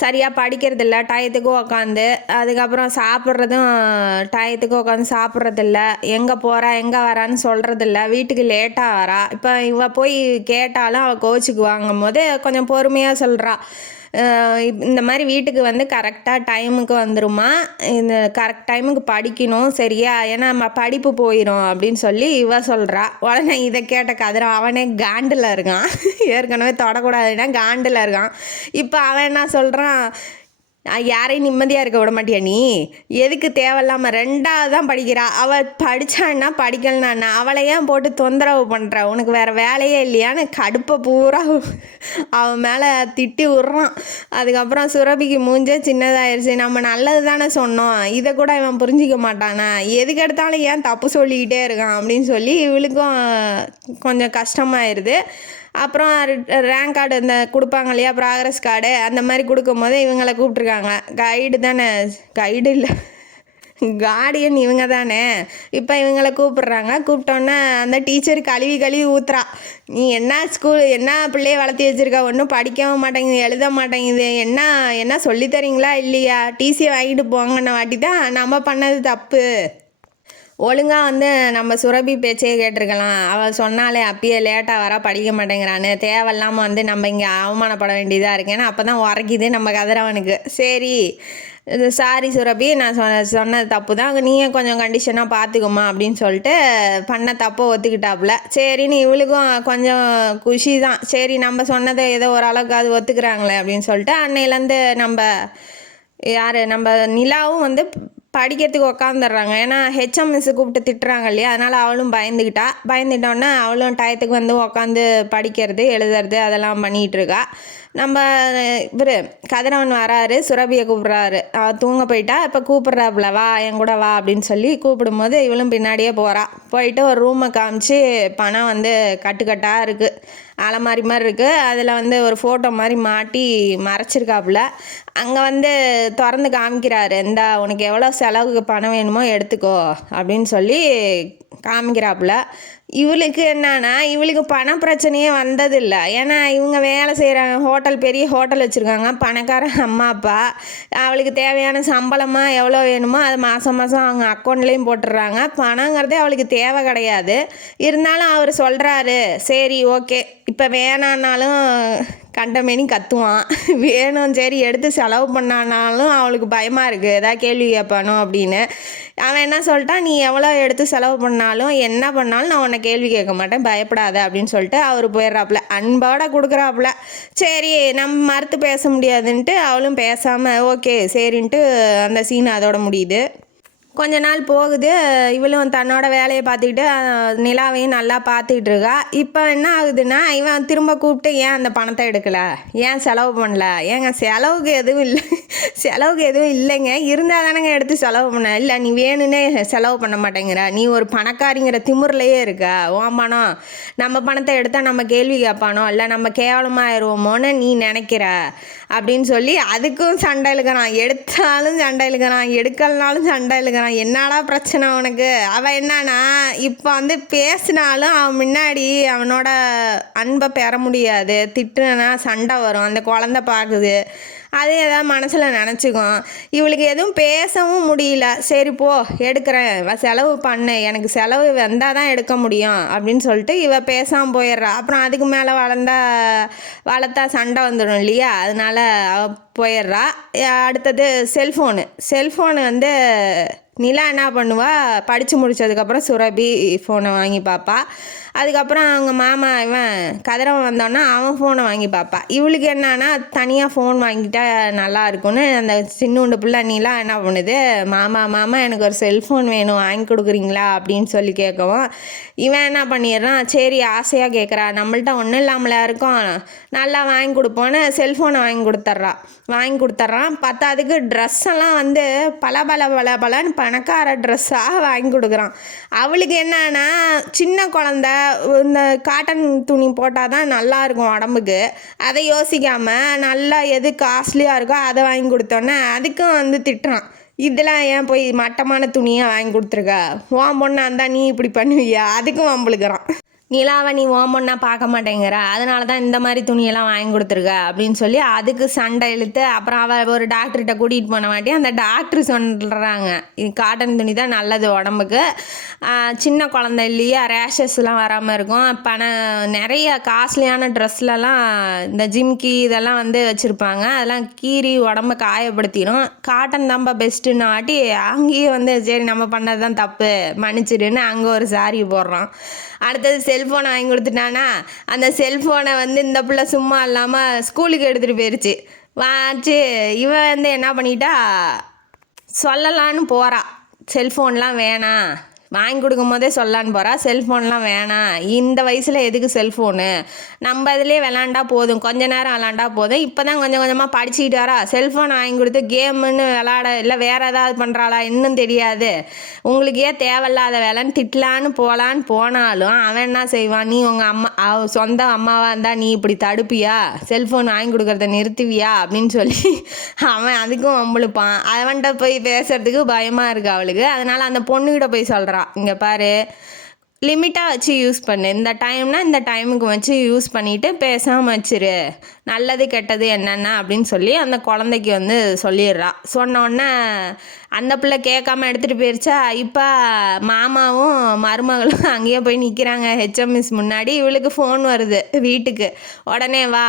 சரியாக படிக்கிறதில்ல, டயத்துக்கு உக்காந்து. அதுக்கப்புறம் சாப்பிட்றதும் டயத்துக்கு உட்காந்து சாப்பிட்றதில்ல, எங்கே போகிறா எங்கே வரான்னு சொல்கிறதில்ல, வீட்டுக்கு லேட்டாக வரா. இப்போ இவள் போய் கேட்டாலும் அவள் கோச்சுக்கு வாங்கும் போது கொஞ்சம் பொறுமையாக சொல்கிறா. இந்த மாதிரி வீட்டுக்கு வந்து கரெக்டாக டைமுக்கு வந்துருமா, இந்த கரெக்ட் டைமுக்கு படிக்கணும் சரியா, ஏன்னா நம்ம படிப்பு போயிடும் அப்படின்னு சொல்லி இவ சொல்கிறா. உடனே இதை கேட்ட கதிரம் அவனே காண்டில் இருக்கான். ஏற்கனவே தொடக்கூடாதுன்னா காண்டில் இருக்கான். இப்போ அவன் என்ன சொல்கிறான், யாரையும் நிம்மதியாக இருக்க விட மாட்டியா நீ, எதுக்கு தேவையில்லாமல் 2வது தான் படிக்கிறா, அவள் படித்தான்னா படிக்கலனா அவளை ஏன் போட்டு தொந்தரவு பண்ணுற, உனக்கு வேறு வேலையே இல்லையான்னு கடுப்பை பூரா அவன் மேலே திட்டி விட்றான். அதுக்கப்புறம் சுரபிக்கு மூஞ்சே சின்னதாயிருச்சு. நம்ம நல்லது தானே சொன்னோம், இதை கூட இவன் புரிஞ்சிக்க மாட்டானா, எதுக்கு எடுத்தாலும் ஏன் தப்பு சொல்லிக்கிட்டே இருக்கான் அப்படின்னு சொல்லி இவளுக்கும் கொஞ்சம் கஷ்டமாயிருது. அப்புறம் ரேங்க் கார்டு இந்த கொடுப்பாங்க இல்லையா, ப்ராக்ரஸ் கார்டு, அந்த மாதிரி கொடுக்கும்போது இவங்களை கூப்பிட்ருக்காங்க. கைடு தானே, கைடு இல்லை கார்டியன் இவங்க தானே. இப்போ இவங்களை கூப்பிட்டோன்னே அந்த டீச்சர் கழுவி ஊத்துறா. நீ என்ன பிள்ளைய வளர்த்தி வச்சுருக்கா, ஒன்றும் படிக்கவும் மாட்டேங்குது எழுத மாட்டேங்குது, என்ன சொல்லித்தரீங்களா இல்லையா, டிசியை வாங்கிட்டு போங்கன்னு வாட்டி தான் நம்ம பண்ணது தப்பு. ஒழுங்காக வந்து நம்ம சுரபி பேச்சே கேட்டிருக்கலாம். அவள் சொன்னாலே அப்பயே லேட்டாக வர படிக்க மாட்டேங்கிறான்னு, தேவையில்லாமல் வந்து நம்ம இங்கே அவமானப்பட வேண்டியதாக இருக்கேன்னு அப்போ தான் உரைக்குது நம்ம கதிரவனுக்கு. சரி சாரி சுரபி, நான் சொன்னது தப்பு தான், நீங்கள் கொஞ்சம் கண்டிஷனாக பார்த்துக்குமா அப்படின்னு சொல்லிட்டு பண்ண தப்பை ஒத்துக்கிட்டாப்புல. சரின்னு இவளுக்கும் கொஞ்சம் குஷி தான். சரி நம்ம சொன்னதை ஏதோ ஓரளவுக்கு அது ஒத்துக்கிறாங்களே அப்படின்னு சொல்லிட்டு அன்னையிலேருந்து நம்ம நிலாவும் வந்து படிக்கிறதுக்கு உக்காந்துடுறாங்க. ஏன்னா ஹெச்எம் மிஸ்ஸு கூப்பிட்டு திட்டுறாங்க இல்லையா, அதனால் அவளும் பயந்துட்டோன்னே அவளும் டயத்துக்கு வந்து உக்காந்து படிக்கிறது எழுதுறது அதெல்லாம் பண்ணிகிட்ருக்கா. நம்ம இவர் கதிரவன் வராரு, சுரபியை கூப்பிட்றாரு. அவள் தூங்க போயிட்டா. இப்போ கூப்பிட்றாப்புல, வா என் கூட வா அப்படின்னு சொல்லி கூப்பிடும்போது இவளும் பின்னாடியே போகிறா. போயிட்டு ஒரு ரூமை காமிச்சு பணம் வந்து கட்டுக்கட்டாக இருக்குது, அலமாரி மாதிரி இருக்குது, அதில் வந்து ஒரு ஃபோட்டோ மாதிரி மாட்டி மறைச்சிருக்காப்புல. அங்கே வந்து திறந்து காமிக்கிறாரு, இந்தா உனக்கு எவ்வளோ செலவுக்கு பணம் வேணுமோ எடுத்துக்கோ அப்படின்னு சொல்லி காமிக்கிறாப்புல. இவளுக்கு என்னன்னா, இவளுக்கு பண பிரச்சனையே வந்ததில்லை. ஏன்னா இவங்க வேலை செய்கிறாங்க, பெரிய ஹோட்டல் வச்சுருக்காங்க, பணக்கார அம்மா அப்பா. அவளுக்கு தேவையான சம்பளமாக எவ்வளோ வேணுமோ அது மாதம் அவங்க அக்கௌண்ட்லேயும் போட்டுடுறாங்க. பணங்கிறதே அவளுக்கு தேவை கிடையாது. இருந்தாலும் அவர் சொல்கிறாரு, சரி ஓகே இப்போ வேணான்னாலும் கண்டமேனி கத்துவான், வேணும் சரி எடுத்து செலவு பண்ணானாலும் அவளுக்கு பயமாக இருக்குது ஏதாவது கேள்வி கேட்பானோ அப்படின்னு. அவன் என்ன சொல்லிட்டான், நீ எவ்வளோ எடுத்து செலவு பண்ணாலும் என்ன பண்ணாலும் நான் உன்னை கேள்வி கேட்க மாட்டேன், பயப்படாத அப்படின்னு சொல்லிட்டு அவர் போயிடுறாப்புல, அன்போட கொடுக்குறாப்புல. சரி நம்ம மறுத்து பேச முடியாதுன்ட்டு அவளும் பேசாமல் ஓகே சரின்ட்டு அந்த சீன் அதோட முடியுது. கொஞ்ச நாள் போகுது, இவளும் தன்னோட வேலையை பார்த்துக்கிட்டு நிலாவையும் நல்லா பார்த்துக்கிட்டு இருக்கா. இப்போ என்ன ஆகுதுன்னா, இவன் திரும்ப கூப்பிட்டு ஏன் அந்த பணத்தை எடுக்கலை, ஏன் செலவு பண்ணல, ஏங்க செலவுக்கு எதுவும் இல்லைங்க, இருந்தால் தானேங்க எடுத்து செலவு பண்ண, இல்லை நீ வேணுன்னே செலவு பண்ண மாட்டேங்கிற, நீ ஒரு பணக்காரிங்கிற திமிர்லையே இருக்க, உன் பணம் நம்ம பணத்தை எடுத்தால் நம்ம கேள்வி கேட்பானோ இல்லை நம்ம கேவலமாகிடுவோமோன்னு நீ நினைக்கிற அப்படின்னு சொல்லி அதுக்கும் சண்டை இழுக்கிறான். எடுத்தாலும் சண்டை இழுக்கிறான், எடுக்கலனாலும் சண்டை இழுக்கிறான். என்னடா பிரச்சனை உனக்கு? அவன் என்னன்னா இப்போ வந்து பேசினாலும் அவன் முன்னாடி அவனோட அன்பை பெற முடியாது, திட்டுனா சண்டை வரும், அந்த குழந்தை பார்க்குது, அது ஏதாவது மனசில் நினச்சிக்கும். இவளுக்கு எதுவும் பேசவும் முடியல. சரி போ எடுக்கிறேன், செலவு பண்ணு, எனக்கு செலவு வந்தால் தான் எடுக்க முடியும் அப்படின்னு சொல்லிட்டு இவ பேசாமல் போயிடுறா. அப்புறம் அதுக்கு மேலே வளர்த்தா சண்டை வந்துடும் இல்லையா, அதனால் அவள் போயிடுறா. அடுத்தது செல்ஃபோனு வந்து நிலா என்ன பண்ணுவா, படித்து முடித்ததுக்கப்புறம் சுரபி ஃபோனை வாங்கி பார்ப்பா. அதுக்கப்புறம் அவங்க மாமா இவன் கதிரவன் வந்தோன்னா அவன் ஃபோனை வாங்கி பார்ப்பா. இவளுக்கு என்னன்னா தனியாக ஃபோன் வாங்கிட்டா நல்லா இருக்கும்னு அந்த சின்னூண்டு பிள்ளை நீலாம் என்ன பண்ணுது, மாமா மாமா எனக்கு ஒரு செல்ஃபோன் வேணும் வாங்கி கொடுக்குறீங்களா அப்படின்னு சொல்லி கேட்கவும், இவன் என்ன பண்ணிடுறான், சரி ஆசையாக கேட்குறா நம்மள்ட்ட ஒன்றும் இல்லாமல இருக்கும் நல்லா வாங்கி கொடுப்போன்னு செல்ஃபோனை வாங்கி கொடுத்துட்றான். பத்தாதுக்கு ட்ரெஸ் எல்லாம் வந்து பலன்னு பணக்கார ட்ரெஸ்ஸாக வாங்கி கொடுக்குறான். அவளுக்கு என்னன்னா சின்ன குழந்த இந்த காட்டன் துணி போட்டால் தான் நல்லா இருக்கும் உடம்புக்கு, அதை யோசிக்காமல் நல்லா எது காஸ்ட்லியாக இருக்கோ அதை வாங்கி கொடுத்தோன்னே அதுக்கும் வந்து திட்டுறான். இதெல்லாம் ஏன் போய் மட்டமான துணியாக வாங்கி கொடுத்துருக்க, உன் பொண்ணா இருந்தால் நீ இப்படி பண்ணுவியா, அதுக்கும் வம்பளுக்குறான். நிலாவை நீ ஓம் பொண்ணா பார்க்க மாட்டேங்கிற, அதனால தான் இந்த மாதிரி துணியெல்லாம் வாங்கி கொடுத்துருக்க அப்படின்னு சொல்லி அதுக்கு சண்டை இழுத்து அப்புறம் அவள் ஒரு டாக்டர்கிட்ட கூட்டிகிட்டு போன மாட்டி அந்த டாக்டர் சொல்கிறாங்க இது காட்டன் துணி தான் நல்லது உடம்புக்கு, சின்ன குழந்தை இல்லையா ரேஷஸ்லாம் வராமல் இருக்கும். நிறைய காஸ்ட்லியான ட்ரெஸ்லலாம் இந்த ஜிம்கி இதெல்லாம் வந்து வச்சுருப்பாங்க, அதெல்லாம் கீறி உடம்ப காயப்படுத்திடும், காட்டன் தான்ப்பா பெஸ்ட்டுன்னு ஆட்டி அங்கேயும் வந்து சரி நம்ம பண்ணது தான் தப்பு மன்னிச்சிடுன்னு அங்கே ஒரு சாரி போடுறான். அடுத்தது செல்ஃபோனை வாங்கி கொடுத்துட்டானா, அந்த செல்ஃபோனை வந்து இந்த பிள்ளை சும்மா இல்லாமல் ஸ்கூலுக்கு எடுத்துகிட்டு போயிடுச்சு. இவன் வந்து என்ன பண்ணிட்டா சொல்லலான்னு போகிறா, செல்ஃபோன்லாம் வேணாம் வாங்கி கொடுக்கும் போதே சொல்லான்னு போகிறா, செல்ஃபோன்லாம் வேணாம் இந்த வயசில் எதுக்கு செல்ஃபோனு, நம்ம இதுலேயே விளாண்டா போதும், கொஞ்ச நேரம் விளாண்டா போதும், இப்போ தான் கொஞ்சம் கொஞ்சமாக படிச்சுக்கிட்டு வரா, செல்ஃபோன் வாங்கி கொடுத்து கேமுன்னு விளாட இல்லை வேறு ஏதாவது பண்ணுறாளா இன்னும் தெரியாது, உங்களுக்கு ஏன் தேவையில்லாத வேலைன்னு திட்டலான்னு போனாலும் அவன் என்ன செய்வான், நீ உங்கள் அம்மா சொந்த அம்மாவாக இருந்தால் நீ இப்படி தடுப்பியா, செல்ஃபோன் வாங்கி கொடுக்குறத நிறுத்துவியா அப்படின்னு சொல்லி அவன் அதுக்கும் வம்பளுப்பான். அவன்கிட்ட போய் பேசுறதுக்கு பயமாக இருக்குது அவளுக்கு. அதனால் அந்த பொண்ணுக்கிட்ட போய் சொல்கிறான், இங்கே பாரு லிமிட்டாக வச்சு யூஸ் பண்ணு, இந்த டைம்னா இந்த டைமுக்கு வச்சு யூஸ் பண்ணிவிட்டு பேசாமல் வச்சிரு, நல்லது கெட்டது என்னென்ன அப்படின்னு சொல்லி அந்த குழந்தைக்கு வந்து சொல்லிடுறா. சொன்னோடனே அந்த பிள்ளை கேட்காம எடுத்துகிட்டு போயிடுச்சா. இப்போ மாமாவும் மருமகளும் அங்கேயே போய் நிற்கிறாங்க ஹெச்எம்எஸ் முன்னாடி. இவளுக்கு ஃபோன் வருது வீட்டுக்கு, உடனே வா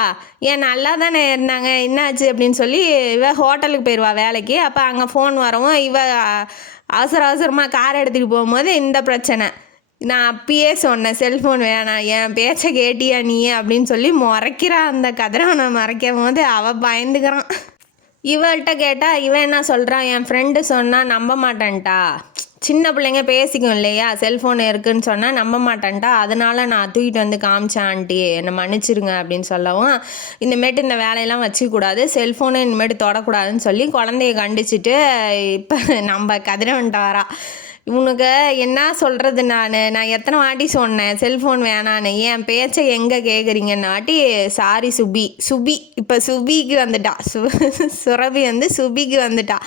ஏன் நல்லா தானே இருந்தாங்க என்னாச்சு அப்படின்னு சொல்லி இவ ஹோட்டலுக்கு போயிடுவா வேலைக்கு. அப்போ அங்கே ஃபோன் வரவும் இவ அவசரமாக கார் எடுத்துகிட்டு போகும்போது இந்த பிரச்சனை, நான் அப்பயே சொன்னேன் செல்ஃபோன் வேணாம் என் பேச்சை கேட்டியா நீ அப்படின்னு சொல்லி முறைக்கிறா. அந்த கதிரவனை மறைக்கும் போது அவள் பயந்துக்கிறான். இவள்கிட்ட கேட்டால் இவன் என்ன சொல்கிறான், என் ஃப்ரெண்டு சொன்னால் நம்ப மாட்டேன்ட்டா, சின்ன பிள்ளைங்க பேசிக்கும் இல்லையா, செல்ஃபோன் இருக்குதுன்னு சொன்னால் நம்ப மாட்டேன்ட்டா, அதனால நான் தூக்கிட்டு வந்து காமிச்சேன் ஆண்டி என்னை மன்னிச்சிருங்க அப்படின்னு சொல்லவும், இனிமேட்டு இந்த வேலையெல்லாம் வச்சுக்கூடாது, செல்ஃபோனை இனிமேட்டு தொடக்கூடாதுன்னு சொல்லி குழந்தைய கண்டிச்சுட்டு இப்போ நம்ம கதிரவன்ட்ட வரா. இவனுக்கு என்ன சொல்கிறது, நான் எத்தனை வாட்டி சொன்னேன் செல்ஃபோன் வேணான்னு, என் பேச்சை எங்கே கேட்குறீங்கன்னாட்டி சாரி சுபி இப்போ சுபிக்கு வந்துட்டா, சுரபி வந்து சுபிக்கு வந்துட்டா.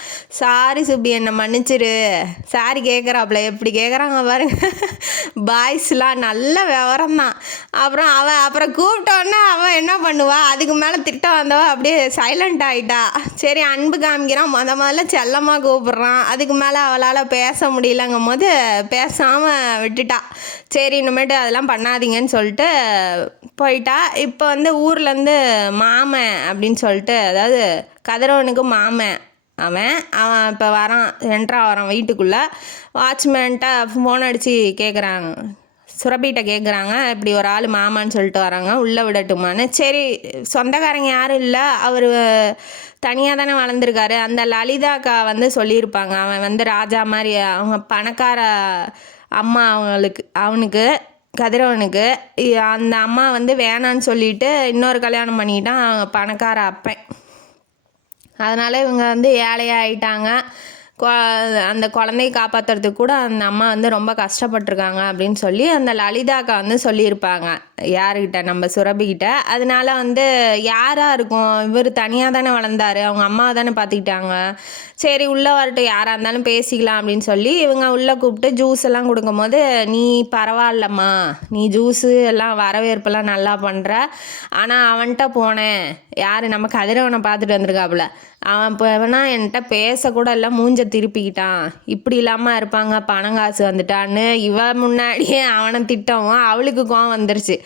சாரி சுபி என்னை மன்னிச்சிரு, சாரி கேட்குறாப்புல எப்படி கேட்குறாங்க பாருங்க, பாய்ஸ்லாம் நல்ல விவரம் தான். அப்புறம் கூப்பிட்டோன்னே அவன் என்ன பண்ணுவா, அதுக்கு மேலே திட்டம் வந்தவா அப்படியே சைலண்ட் ஆகிட்டா. சரி அன்பு காமிக்கிறான், முதல்ல செல்லமாக கூப்பிட்றான், அதுக்கு மேலே அவளால் பேச முடியலங்கும் போது பேசாமல் விட்டுட்டா. சரி இனிமேட்டு அதெல்லாம் பண்ணாதீங்கன்னு சொல்லிட்டு போயிட்டா. இப்போ வந்து ஊர்லேருந்து மாமன் அப்படின்னு சொல்லிட்டு, அதாவது கதிரவனுக்கு மாமன் அவன் இப்போ வரான், வரான் வீட்டுக்குள்ளே. வாட்ச்மேன்ட்ட ஃபோன் அடித்து கேட்குறாங்க, சுரபிகிட்ட கேட்குறாங்க இப்படி ஒரு ஆள் மாமான்னு சொல்லிட்டு வராங்க, உள்ளே விடட்டுமான்னு. சரி சொந்தக்காரங்க யாரும் இல்லை, அவர் தனியாக தானே வளர்ந்துருக்காரு, அந்த லலிதாக்கா வந்து சொல்லியிருப்பாங்க, அவன் வந்து ராஜா மாதிரி அவங்க பணக்கார அம்மா அவனுக்கு கதிரவனுக்கு அந்த அம்மா வந்து வேணான்னு சொல்லிட்டு இன்னொரு கல்யாணம் பண்ணிக்கிட்டான் அவங்க பணக்கார அப்பன். அதனால் இவங்க வந்து ஏழையாகிட்டாங்க. அந்த குழந்தைய காப்பாற்றுறதுக்கு கூட அந்த அம்மா வந்து ரொம்ப கஷ்டப்பட்டுருக்காங்க அப்படின்னு சொல்லி அந்த லலிதாக்கா வந்து சொல்லியிருப்பாங்க யாருக்கிட்ட, நம்ம சுரபிக்கிட்ட. அதனால வந்து யாராக இருக்கும், இவர் தனியாக தானே வளர்ந்தார், அவங்க அம்மாவை தானே பார்த்துக்கிட்டாங்க, சரி உள்ளே வரட்டும் யாராக இருந்தாலும் பேசிக்கலாம் அப்படின்னு சொல்லி இவங்க உள்ளே கூப்பிட்டு ஜூஸ் எல்லாம் கொடுக்கும்போது, நீ பரவாயில்லம்மா, நீ ஜூஸு எல்லாம் வரவேற்பெல்லாம் நல்லா பண்ணுற, ஆனால் அவன்கிட்ட போனேன் யார் நம்ம கதிரவனை பார்த்துட்டு வந்திருக்காப்புல, அவன் இப்போ வேணா என்கிட்ட பேசக்கூட இல்லை, மூஞ்ச திருப்பிக்கிட்டான். இப்படி இல்லாமல் இருப்பாங்க பணம் காசு வந்துட்டான்னு முன்னாடியே அவனை திட்டவும் அவளுக்கு கோவம் வந்துருச்சு.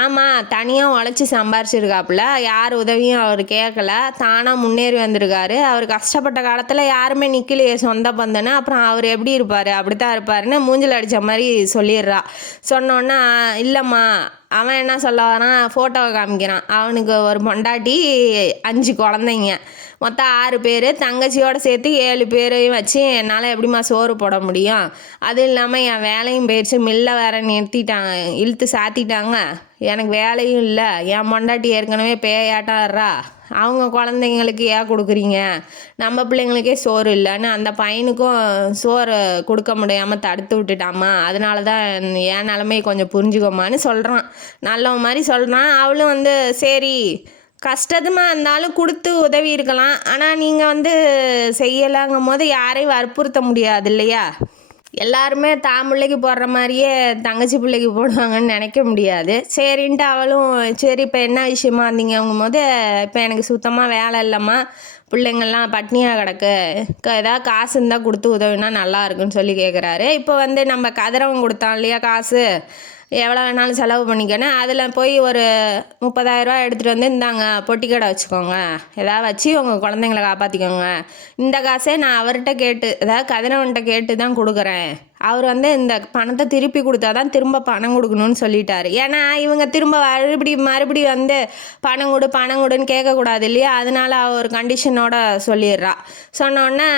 ஆமாம், தனியாக உழைச்சி சம்பாரிச்சிருக்காப்புல, யார் உதவியும் அவர் கேட்கல, தானாக முன்னேறி வந்திருக்காரு. அவர் கஷ்டப்பட்ட காலத்தில் யாருமே நிற்கலையே சொந்த பந்தன்னு, அப்புறம் அவர் எப்படி இருப்பார், அப்படி தான் இருப்பாருன்னு மூஞ்சில் அடித்த மாதிரி சொல்லிடுறா. சொன்னோன்னா இல்லைம்மா, அவன் என்ன சொல்ல வரான், ஃபோட்டோவை காமிக்கிறான். அவனுக்கு ஒரு பொண்டாட்டி 5 குழந்தைங்க, மொத்தம் 6 பேர், தங்கச்சியோடு சேர்த்து 7 பேரையும் வச்சு என்னால் எப்படிம்மா சோறு போட முடியும்? அதுவும் இல்லாமல் என் வேலையும் போயிடுச்சு, மில்லை வேற நிறுத்திட்டாங்க, இழுத்து சாத்திட்டாங்க, எனக்கு வேலையும் இல்லை, என் பொண்டாட்டி ஏற்கனவே பேயாட்டாடுறா, அவங்க குழந்தைங்களுக்கு ஏன் கொடுக்குறீங்க, நம்ம பிள்ளைங்களுக்கே சோறு இல்லைன்னு அந்த பையனுக்கும் சோறு கொடுக்க முடியாமல் தடுத்து விட்டுட்டாமா, அதனால தான் என் நிலமையை கொஞ்சம் புரிஞ்சுக்கோமான்னு சொல்கிறான். நல்லவன் மாதிரி சொல்கிறான். அவளும் சரி, கஷ்டமாக இருந்தாலும் கொடுத்து உதவி இருக்கலாம், ஆனால் நீங்கள் செய்யலாங்கும் போது யாரையும் வற்புறுத்த முடியாது இல்லையா? எல்லாருமே தான் பிள்ளைக்கு போடுற மாதிரியே தங்கச்சி பிள்ளைக்கு போடுவாங்கன்னு நினைக்க முடியாது. சரின்ட்டு அவளும் சரி இப்போ என்ன விஷயமா இருந்தீங்கும் போது, இப்போ எனக்கு சுத்தமாக வேலை இல்லைம்மா, பிள்ளைங்கள்லாம் பட்னியாக கிடக்கு, ஏதாவது காசு இருந்தால் கொடுத்து உதவினா நல்லா இருக்குன்னு சொல்லி கேட்குறாரு. இப்போ நம்ம கதிரவன் கொடுத்தான் இல்லையா காசு, எவ்வளோ வேணாலும் செலவு பண்ணிக்கணும், அதில் போய் ஒரு 30,000 எடுத்துகிட்டு இந்தாங்க பொட்டி கடை வச்சுக்கோங்க, ஏதாவது வச்சு உங்கள் குழந்தைங்கள காப்பாற்றிக்கோங்க, இந்த காசே நான் அவர்கிட்ட கேட்டு, ஏதாவது கதிரவன்கிட்ட கேட்டு தான் கொடுக்குறேன், அவர் இந்த பணத்தை திருப்பி கொடுத்தா தான் திரும்ப பணம் கொடுக்கணும்னு சொல்லிட்டாரு. ஏன்னா இவங்க திரும்ப மறுபடியும் பணம் கொடுன்னு கேட்கக்கூடாது இல்லையா? அதனால அவ ஒரு கண்டிஷனோட சொல்லிடுறா. சொன்னோடனே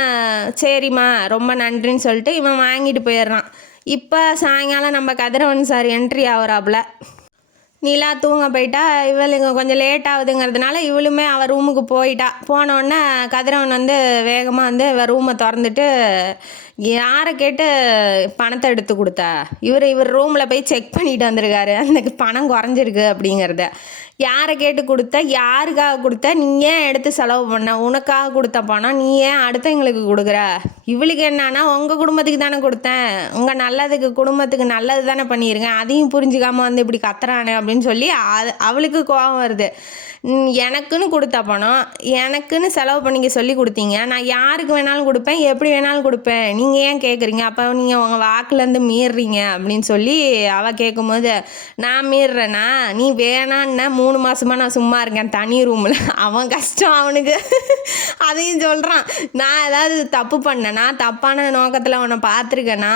சரிம்மா ரொம்ப நன்றின்னு சொல்லிட்டு இவன் வாங்கிட்டு போயிடுறான். இப்போ சாயங்காலம் நம்ம கதிரவன் சார் என்ட்ரி ஆகுறாப்புல. நிலா தூங்க போயிட்டா, இவளுங்க கொஞ்சம் லேட் ஆகுதுங்கிறதுனால இவளுமே அவள் ரூமுக்கு போயிட்டா. போனோடனே கதிரவன் வேகமாக இவள் ரூமை திறந்துட்டு யாரை கேட்டு பணத்தை எடுத்து கொடுத்தா, இவர் ரூமில் போய் செக் பண்ணிட்டு வந்திருக்காரு அந்த பணம் குறைஞ்சிருக்கு அப்படிங்கிறத. யாரை கேட்டு கொடுத்த, யாருக்காக கொடுத்த, நீ ஏன் எடுத்து செலவு பண்ண, உனக்காக கொடுத்த பணம் நீ ஏன் அடுத்தவங்களுக்கு கொடுக்குற, இவளுக்கு என்னன்னா உங்கள் குடும்பத்துக்கு தானே கொடுத்தேன், உங்கள் நல்லதுக்கு குடும்பத்துக்கு நல்லது தானே பண்ணியிருக்கேன், அதையும் புரிஞ்சுக்காமல் இப்படி கத்துறானே அப்படின்னு சொல்லி அவளுக்கு கோபம் வருது. எனக்குன்னு கொடுத்த பணம் எனக்குன்னு செலவு பண்ணிக்க சொல்லி கொடுத்தீங்க, நான் யாருக்கு வேணாலும் கொடுப்பேன், எப்படி வேணாலும் கொடுப்பேன், நீங்கள் ஏன் கேட்குறீங்க, அப்போ நீங்கள் உங்கள் வாக்குலேருந்து மீறுறீங்க அப்படின்னு சொல்லி அவள் கேட்கும்போது, நான் மீறுறேன்னா நீ வேணான்னா 3 மாதமாக நான் சும்மா இருக்கேன் தனி ரூமில், அவன் கஷ்டம் அவனுக்கு அதையும் சொல்கிறான். நான் ஏதாவது தப்பு பண்ணேன்னா, தப்பான நோக்கத்தில் உன்னை பார்த்துருக்கேன்னா,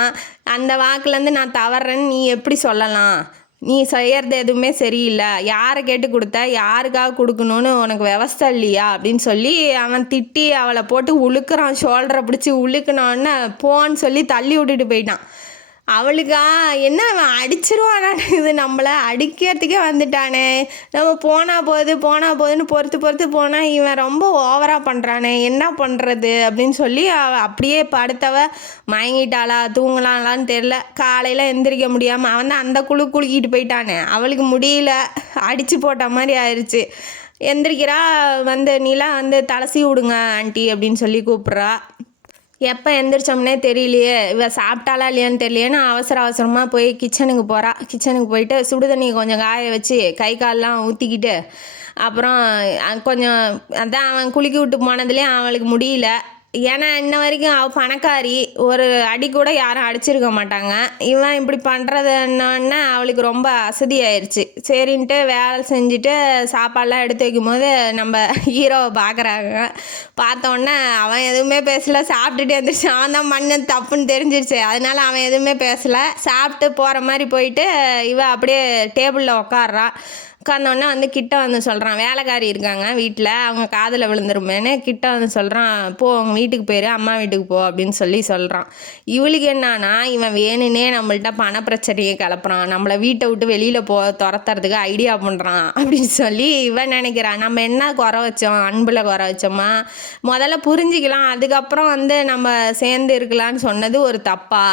அந்த வாக்குலேருந்து நான் தவறேன்னு நீ எப்படி சொல்லலாம், நீ செய்யறது எதுவுமே சரியில்லை, யாரை கேட்டு கொடுத்த, யாருக்காக கொடுக்கணும்னு உனக்கு விவஸ்தை இல்லையா அப்படின்னு சொல்லி அவன் திட்டி அவளை போட்டு உழுக்கிறான். ஷோல்டரை பிடிச்சி உழுக்கினோன்னு போன்னு சொல்லி தள்ளி விட்டுட்டு போயிட்டான். அவளுக்கா என்ன அவன் அடிச்சிருவானு, இது நம்மளை அடிக்கிறதுக்கே வந்துட்டானே, நம்ம போனால் போதுன்னு பொறுத்து போனால் இவன் ரொம்ப ஓவராக பண்ணுறானே, என்ன பண்ணுறது அப்படின்னு சொல்லி அவள் அப்படியே படுத்தவ மயங்கிட்டாளா தூங்கலான்னு தெரில. காலையில் எந்திரிக்க முடியாமல் அவன் தான் அந்த குலுக்கிட்டு போயிட்டானே, அவளுக்கு முடியல, அடித்து போட்ட மாதிரி ஆயிடுச்சு. எந்திரிக்கிறா, நிலா தலசி விடுங்க ஆண்டி அப்படின்னு சொல்லி கூப்பிட்றா. எப்போ எந்திரிச்சோம்னே தெரியலையே, இவள் சாப்பிட்டாளா இல்லையான்னு தெரியலையேன்னு அவசரமாக போய் கிச்சனுக்கு போகிறா. கிச்சனுக்கு போயிட்டு சுடு தண்ணி கொஞ்சம் காய வச்சு கை காலெலாம் ஊற்றிக்கிட்டு, அப்புறம் கொஞ்சம் அதான் அவன் குளிக்க விட்டு போனதுலேயே அவளுக்கு முடியல. ஏன்னா இன்ன வரைக்கும் அவள் பணக்காரி, ஒரு அடி கூட யாரும் அடிச்சிருக்க மாட்டாங்க. இவன் இப்படி பண்ணுறதுன்னொன்னே அவளுக்கு ரொம்ப அசதியாயிருச்சு. சரின்ட்டு வேலை செஞ்சுட்டு சாப்பாடெலாம் எடுத்து வைக்கும்போது நம்ம ஹீரோவை பார்க்குறாங்க. பார்த்தோன்னே அவன் எதுவுமே பேசலை, சாப்பிட்டுட்டு வந்துருச்சு. அவன் தான் மண்ணு தப்புன்னு தெரிஞ்சிருச்சு, அதனால அவன் எதுவுமே பேசலை. சாப்பிட்டு போகிற மாதிரி போயிட்டு இவன் அப்படியே டேபிளில் உக்காடுறான். உட்காந்தோடனே கிட்ட சொல்கிறான், வேலைக்காரி இருக்காங்க வீட்டில், அவங்க காதில் விழுந்துருமேன்னு கிட்ட சொல்கிறான், போ அவங்க வீட்டுக்கு போயிரு, அம்மா வீட்டுக்கு போ அப்படின்னு சொல்கிறான். இவளுக்கு என்னன்னா, இவன் வேணுன்னே நம்மள்ட்ட பண பிரச்சனையை கிளப்புறான், நம்மளை வீட்டை விட்டு வெளியில் துரத்துறதுக்கு ஐடியா பண்ணுறான் அப்படின்னு சொல்லி இவன் நினைக்கிறான். நம்ம என்ன குறை வச்சோம், அன்பில் குறை வச்சோமா, முதல்ல புரிஞ்சிக்கலாம், அதுக்கப்புறம் நம்ம சேர்ந்து இருக்கலான்னு சொன்னது ஒரு தப்பா,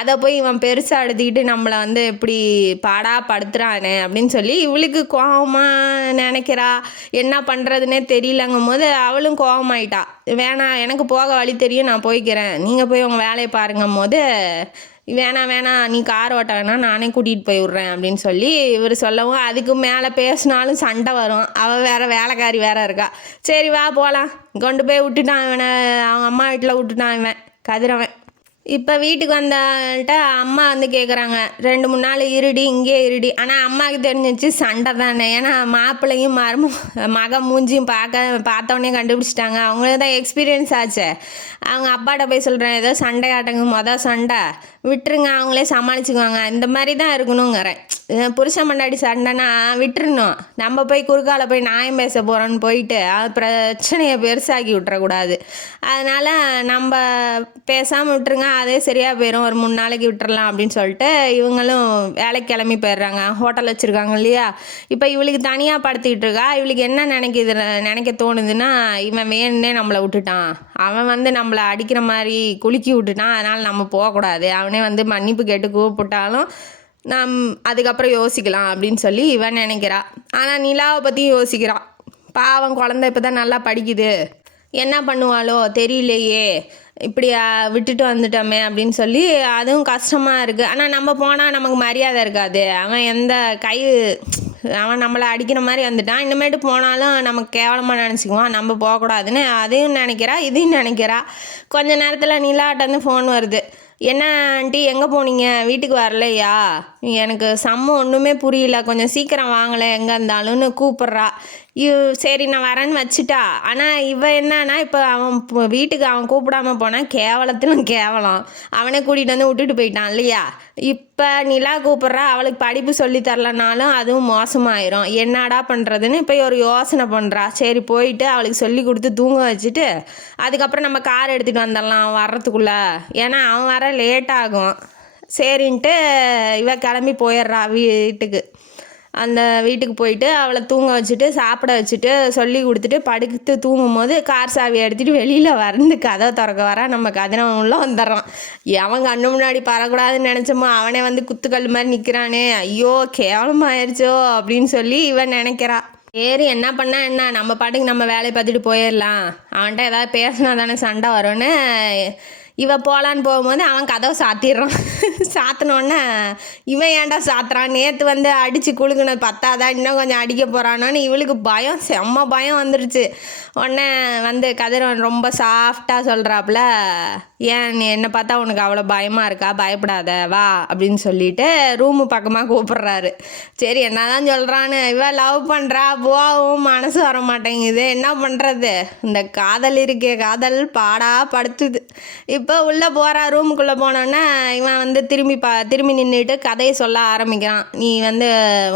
அதை போய் இவன் பெருசாக எடுத்துக்கிட்டு நம்மளை இப்படி பாடா படுத்துறானே அப்படின்னு சொல்லி இவளுக்கு கோபமாக நினைக்கிறா. என்ன பண்ணுறதுனே தெரியலங்கும் போது அவளும் கோபமாயிட்டா. வேணாம், எனக்கு போக வழி தெரியும், நான் போய்க்கிறேன், நீங்கள் போய் உங்கள் வேலையை பாருங்கும் போது வேணாம் வேணாம் நீ கார் ஓட்ட வேணாம் நானே கூட்டிகிட்டு போய் விட்றேன் அப்படின்னு சொல்லி இவர் சொல்லவும் அதுக்கு மேலே பேசினாலும் சண்டை வரும். அவள் வேறு வேலைக்காரி வேறு இருக்கா. சரி வா போகலாம் கொண்டு போய் விட்டுட்டான் இவனை, அவங்க அம்மா வீட்டில் விட்டுட்டான் இவன் கதிரவன். இப்போ வீட்டுக்கு வந்தால்கிட்ட அம்மா வந்து கேட்குறாங்க 2-3 நாள் இருடி இங்கே இருடி. ஆனால் அம்மாவுக்கு தெரிஞ்சிச்சு சண்டை தானே, ஏன்னா மாப்பிள்ளையும் மக மூஞ்சியும் பார்த்தோன்னே கண்டுபிடிச்சிட்டாங்க. அவங்களுக்கு தான் எக்ஸ்பீரியன்ஸ் ஆச்சு. அவங்க அப்பாட்ட போய் சொல்கிறேன் ஏதோ சண்டை ஆட்டங்க சண்டை விட்டுருங்க அவங்களே சமாளிச்சுக்குவாங்க, இந்த மாதிரி தான் இருக்கணுங்கிறேன். புருஷன் முன்னாடி சண்டைனா விட்டுருணும், நம்ம போய் குறுக்கால போய் நியாயம் பேச போகிறோன்னு போயிட்டு பிரச்சனையை பெருசாக்கி விட்டுறக்கூடாது. அதனால் நம்ம பேசாமல் விட்டுருங்க, அதே சரியாக போயிடும், ஒரு 3 நாளைக்கு விட்டுறலாம் அப்படின்னு சொல்லிட்டு இவங்களும் வேலைக்கு கிளம்பி போயிடுறாங்க. ஹோட்டல் வச்சுருக்காங்க இல்லையா. இப்போ இவளுக்கு தனியாக படுத்திக்கிட்டு இருக்கா. இவளுக்கு என்ன நினைக்க தோணுதுன்னா, இவன் வேணுன்னே நம்மளை விட்டுட்டான், அவன் வந்து நம்மளை அடிக்கிற மாதிரி குலுக்கி விட்டுட்டான், அதனால் நம்ம போகக்கூடாது, அவனே வந்து மன்னிப்பு கேட்டு கூப்பிட்டாலும் அதுக்கப்புறம் யோசிக்கலாம் அப்படின்னு சொல்லி இவன் நினைக்கிறா. ஆனால் நிலாவை பற்றி யோசிக்கிறான். பாவம் குழந்தை இப்போ தான் நல்லா படிக்குது, என்ன பண்ணுவாளோ தெரியலையே, இப்படி விட்டுட்டு வந்துட்டோமே அப்படின்னு சொல்லி அதுவும் கஷ்டமாக இருக்குது. ஆனால் நம்ம போனால் நமக்கு மரியாதை இருக்காது, அவன் நம்மளை அடிக்கிற மாதிரி வந்துட்டான், இனிமேட்டு போனாலும் நமக்கு கேவலமாக நினச்சிக்குவான், நம்ம போகக்கூடாதுன்னு அதையும் நினைக்கிறா இதையும் நினைக்கிறா. கொஞ்ச நேரத்தில் நிலாட்டேருந்து ஃபோன் வருது. என்ன ஆண்டி எங்கே போனீங்க, வீட்டுக்கு வரலையா, எனக்கு ஒன்றுமே புரியல, கொஞ்சம் சீக்கிரம் வாங்கலை எங்கே இருந்தாலும்னு கூப்பிட்றா. சரி நான் வரேன்னு வச்சுட்டா. ஆனால் என்னன்னா இப்போ அவன் வீட்டுக்கு அவன் கூப்பிடாம போனால் கேவலத்திலும் கேவலம், அவனே கூட்டிகிட்டு வந்து விட்டுட்டு போயிட்டான் இல்லையா. இப்போ நிலா கூப்பிட்றா, அவளுக்கு படிப்பு சொல்லி தரலனாலும் அதுவும் மோசமாயிரும், என்னடா பண்ணுறதுன்னு இப்போ ஒரு யோசனை பண்ணுறா. சரி போயிட்டு அவளுக்கு சொல்லி கொடுத்து தூங்க வச்சுட்டு அதுக்கப்புறம் நம்ம கார் எடுத்துகிட்டு வந்துடலாம் வர்றதுக்குள்ளே, ஏன்னா அவன் வர லேட் ஆகும். சரின்ட்டு இவ கிளம்பி போயிடுறா வீட்டுக்கு. அந்த வீட்டுக்கு போயிட்டு அவளை தூங்க வச்சுட்டு சாப்பிட வச்சுட்டு சொல்லி கொடுத்துட்டு படுத்து தூங்கும் போது கார் சாவியை எடுத்துகிட்டு வெளியில் வந்து கதவை திறக்க வர நம்ம கதிரவன் உள்ள வந்துடுறான். அவன் கண்ணு முன்னாடி பறக்கூடாதுன்னு நினச்சோமோ அவனே வந்து குத்துக்கல் மாதிரி நிற்கிறானே, ஐயோ கேவலமாயிருச்சோ அப்படின்னு சொல்லி இவன் நினைக்கிறா. சரி என்ன பண்ணா என்ன, நம்ம பாட்டுக்கு நம்ம வேலையை பார்த்துட்டு போயிடலாம், அவன்கிட்ட ஏதாவது பேசினா தானே சண்டை வரும்னு இவன் போகலான்னு போகும்போது அவன் கதவை சாத்திடுறான். சாத்தினோடனே இவன் ஏன்டா சாத்துறான், நேற்று வந்து அடித்து குழுக்குனது பத்தாதான் இன்னும் கொஞ்சம் அடிக்க போகிறானோன்னு இவளுக்கு பயம், செம்ம பயம் வந்துருச்சு. உடனே வந்து கதிரவன் ரொம்ப சாஃப்டாக சொல்கிறாப்புல, ஏன் என்னை பார்த்தா உனக்கு அவ்வளோ பயமாக இருக்கா, பயப்படாத வா அப்படின்னு சொல்லிட்டு ரூமு பக்கமாக கூப்பிட்றாரு. சரி என்ன தான் சொல்கிறான்னு இவன் லவ் பண்ணுறா, போவும் மனசு வர மாட்டேங்குது, என்ன பண்ணுறது, இந்த காதல் இருக்கே காதல் பாடா படுத்துது. இப்போ உள்ளே போகிறா, ரூமுக்குள்ளே போனோன்னே இவன் வந்து திரும்பி நின்றுட்டு கதையை சொல்ல ஆரம்பிக்கிறான். நீ வந்து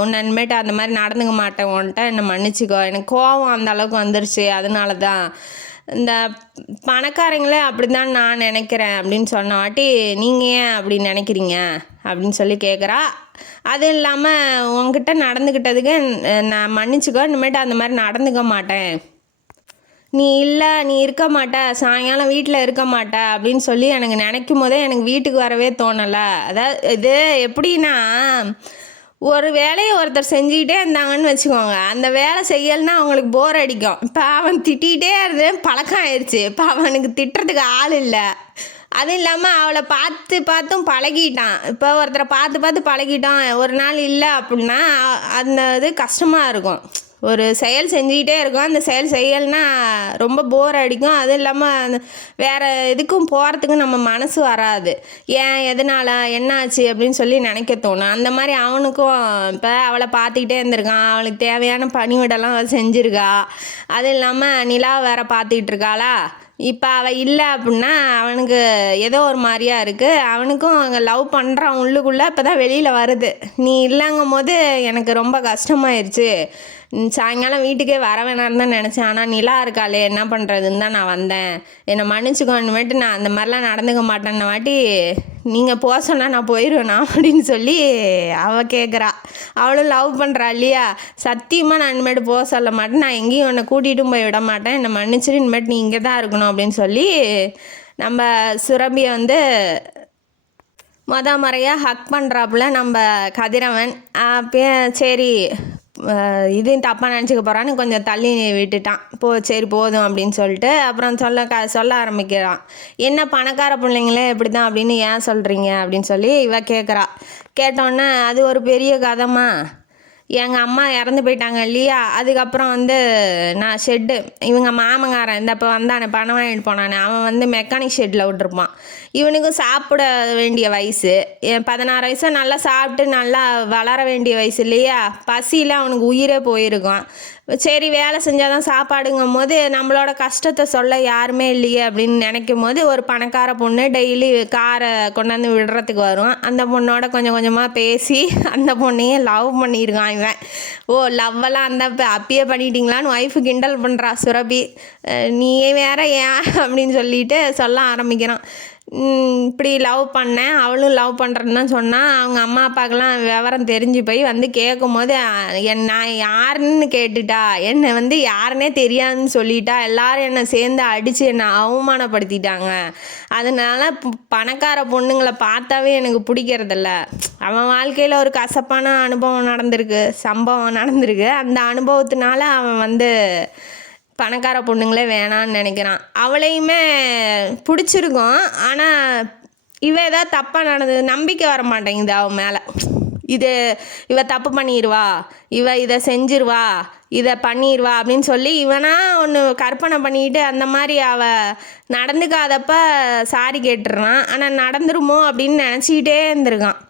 உன்னிமேட்டு அந்த மாதிரி நடந்துக்க மாட்டேன், உன்ட்ட என்னை மன்னிச்சிக்கோ, எனக்கு கோவம் அந்த அளவுக்கு வந்துருச்சு, அதனால தான் இந்த பணக்காரங்களே அப்படி தான் நான் நினைக்கிறேன் அப்படின்னு சொன்ன வாட்டி நீங்கள் ஏன் அப்படி நினைக்கிறீங்க அப்படின்னு சொல்லி கேட்குறா. அதுவும் இல்லாமல் உங்ககிட்ட நடந்துக்கிட்டதுக்கு நான் மன்னிச்சிக்கோ, இனிமேட்டு அந்த மாதிரி நடந்துக்க மாட்டேன், நீ இருக்க மாட்ட, சாயங்காலம் வீட்டில் இருக்க மாட்ட அப்படின்னு சொல்லி எனக்கு நினைக்கும் போதே எனக்கு வீட்டுக்கு வரவே தோணலை. அதாவது இது எப்படின்னா, ஒரு வேலையை ஒருத்தர் செஞ்சுக்கிட்டே இருந்தாங்கன்னு வச்சுக்கோங்க, அந்த வேலை செய்யலைன்னா அவங்களுக்கு போர் அடிக்கும். இப்போ அவன் திட்டிகிட்டே இருந்து பழக்கம் ஆயிடுச்சு, இப்போ அவனுக்கு திட்டுறதுக்கு ஆள் இல்லை. அதுவும் இல்லாமல் அவளை பார்த்தும் பழகிட்டான். இப்போ ஒருத்தரை பார்த்து பழகிட்டான், ஒரு நாள் இல்லை அப்படின்னா அந்த இது கஷ்டமாக இருக்கும். ஒரு செயல் செஞ்சுக்கிட்டே இருக்கும், அந்த செயல் செய்யலைன்னா ரொம்ப போர் அடிக்கும். அதுவும் இல்லாமல் வேறு எதுக்கும் போகிறதுக்கு நம்ம மனசு வராது, ஏன் எதனால் என்னாச்சு அப்படின்னு சொல்லி நினைக்க தோணும். அந்த மாதிரி அவனுக்கும் இப்போ அவளை பார்த்துக்கிட்டே இருந்திருக்கான், அவளுக்கு தேவையான பணிவிடெல்லாம் அவள் செஞ்சுருக்கா. அதுவும் இல்லாமல் நிலா வேற பார்த்துக்கிட்டு இருக்காளா. இப்போ அவள் இல்லை அப்படின்னா அவனுக்கு ஏதோ ஒரு மாதிரியா இருக்குது. அவனுக்கும் அங்கே லவ் பண்ணுறான் உள்ளுக்குள்ளே, இப்போ தான் வெளியில் வருது. நீ இல்லைங்கும் போது எனக்கு ரொம்ப கஷ்டமாயிருச்சு, சாயங்காலம் வீட்டுக்கே வர வேணான்னு தான் நினச்சேன், ஆனால் நிலா இருக்காளே என்ன பண்ணுறதுன்னு தான் நான் வந்தேன், என்னை மன்னிச்சுக்கோன்னுமேட்டு நான் அந்த மாதிரிலாம் நடந்துக்க மாட்டேன்ன வாட்டி நீங்கள் போக சொன்னால் நான் போயிடுவேண்ணா அப்படின்னு சொல்லி அவள் கேட்குறா. அவளும் லவ் பண்ணுறா இல்லையா, சத்தியமாக நான் இனிமேட்டு போக சொல்ல மாட்டேன், நான் எங்கேயும் உன்னை கூட்டிகிட்டும் போய் விட மாட்டேன், என்னை மன்னிச்சிட்டு இனிமேட்டு நீ இங்கே தான் இருக்கணும் அப்படின்னு சொல்லி நம்ம சுரபியை வந்து முறையாக ஹக் பண்ணுறாப்புல நம்ம கதிரவன். அப்போ சரி இதையும் தப்பாக நினச்சிக்க போகிறான்னு கொஞ்சம் தள்ளி விட்டுட்டான். சரி போதும் அப்படின்னு சொல்லிட்டு அப்புறம் சொல்ல ஆரம்பிக்கிறான். என்ன பணக்கார பிள்ளைங்களே இப்படி தான் அப்படின்னு ஏன் சொல்கிறீங்க அப்படின்னு சொல்லி இவ கேட்குறா. கேட்டோன்னே அது ஒரு பெரிய கதைமா, எங்கள் அம்மா இறந்து போயிட்டாங்க இல்லையா, அதுக்கப்புறம் நான் ஷெட்டு இவங்க மாமங்காரன் இந்த இப்போ வந்தானே பணம் வாங்கிட்டு போனானே, அவன் மெக்கானிக் ஷெட்டில் விட்டுருப்பான். இவனுக்கும் சாப்பிட வேண்டிய வயசு, 16 வயசு நல்லா சாப்பிட்டு நல்லா வளர வேண்டிய வயசு இல்லையா, பசியில் அவனுக்கு உயிரே போயிருக்கும். சரி வேலை செஞ்சால் தான் சாப்பாடுங்கும் போது நம்மளோட கஷ்டத்தை சொல்ல யாருமே இல்லையே அப்படின்னு நினைக்கும் போது ஒரு பணக்கார பொண்ணு டெய்லி காரை கொண்டாந்து விடுறதுக்கு வரும். அந்த பொண்ணோட கொஞ்சம் கொஞ்சமாக பேசி அந்த பொண்ணையே லவ் பண்ணியிருக்கான் இவன். லவ்வெல்லாம் அப்பயே பண்ணிட்டீங்களான்னு ஒய்ஃபு கிண்டல் பண்ணுறா சுரபி. நீயே வேற ஏன் அப்படின்னு சொல்லிட்டு சொல்ல ஆரம்பிக்கிறான். இப்படி லவ் பண்ணேன், அவளும் லவ் பண்ணுறேன்னு தான் சொன்னான். அவங்க அம்மா அப்பாக்கெல்லாம் விவரம் தெரிஞ்சு போய் கேட்கும் போது நான் யாருன்னு கேட்டுட்டா, என்னை யாருன்னே தெரியாதுன்னு சொல்லிட்டா, எல்லாரும் என்னை சேர்ந்து அடித்து என்னை அவமானப்படுத்திட்டாங்க. அதனால பணக்கார பொண்ணுங்களை பார்த்தாவே எனக்கு பிடிக்கிறதில்ல. அவன் வாழ்க்கையில் ஒரு கசப்பான சம்பவம் நடந்திருக்கு. அந்த அனுபவத்தினால அவன் பணக்கார பொண்ணுங்களே வேணான்னு நினைக்கிறான். அவளையுமே பிடிச்சிருக்கும், ஆனால் ஏதாவது தப்பாக நடந்தது நம்பிக்கை வர மாட்டேங்குது அவன் மேலே. இவ தப்பு பண்ணிடுவா, இதை செஞ்சிருவா, இதை பண்ணிடுவா அப்படின்னு சொல்லி இவனா ஒன்று கற்பனை பண்ணிக்கிட்டு அந்த மாதிரி நடந்துக்காதப்ப சாரி கேட்டுடுறான். ஆனால் நடந்துருமோ அப்படின்னு நினச்சிக்கிட்டே இருந்திருக்கான்.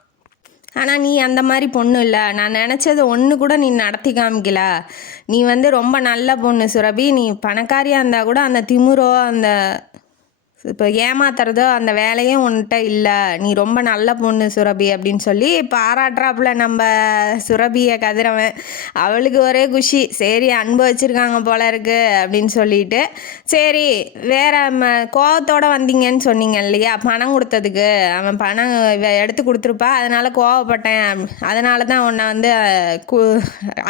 ஆனால் நீ அந்த மாதிரி பொண்ணு இல்லை, நான் நினச்சது ஒன்று கூட நீ நடத்தி காமிக்கல. நீ ரொம்ப நல்ல பொண்ணு சுரபி. நீ பணக்காரியாக இருந்தால் கூட அந்த திமிரோ இப்போ ஏமாத்துறதோ அந்த வேலையும் உன்கிட்ட இல்லை. நீ ரொம்ப நல்ல பொண்ணு சுரபி அப்படின்னு சொல்லி பாராட்டுறாப்புல நம்ம சுரபியை கதிரவன். அவளுக்கு ஒரே குஷி. சரி அன்பு வச்சுருக்காங்க போல இருக்கு அப்படின்னு சொல்லிட்டு, சரி வேற கோவத்தோடு வந்தீங்கன்னு சொன்னீங்க இல்லையா, பணம் கொடுத்ததுக்கு. அவன் பணம் எடுத்து கொடுத்துருப்பா, அதனால் கோவப்பட்டேன், அதனால தான் உன்னை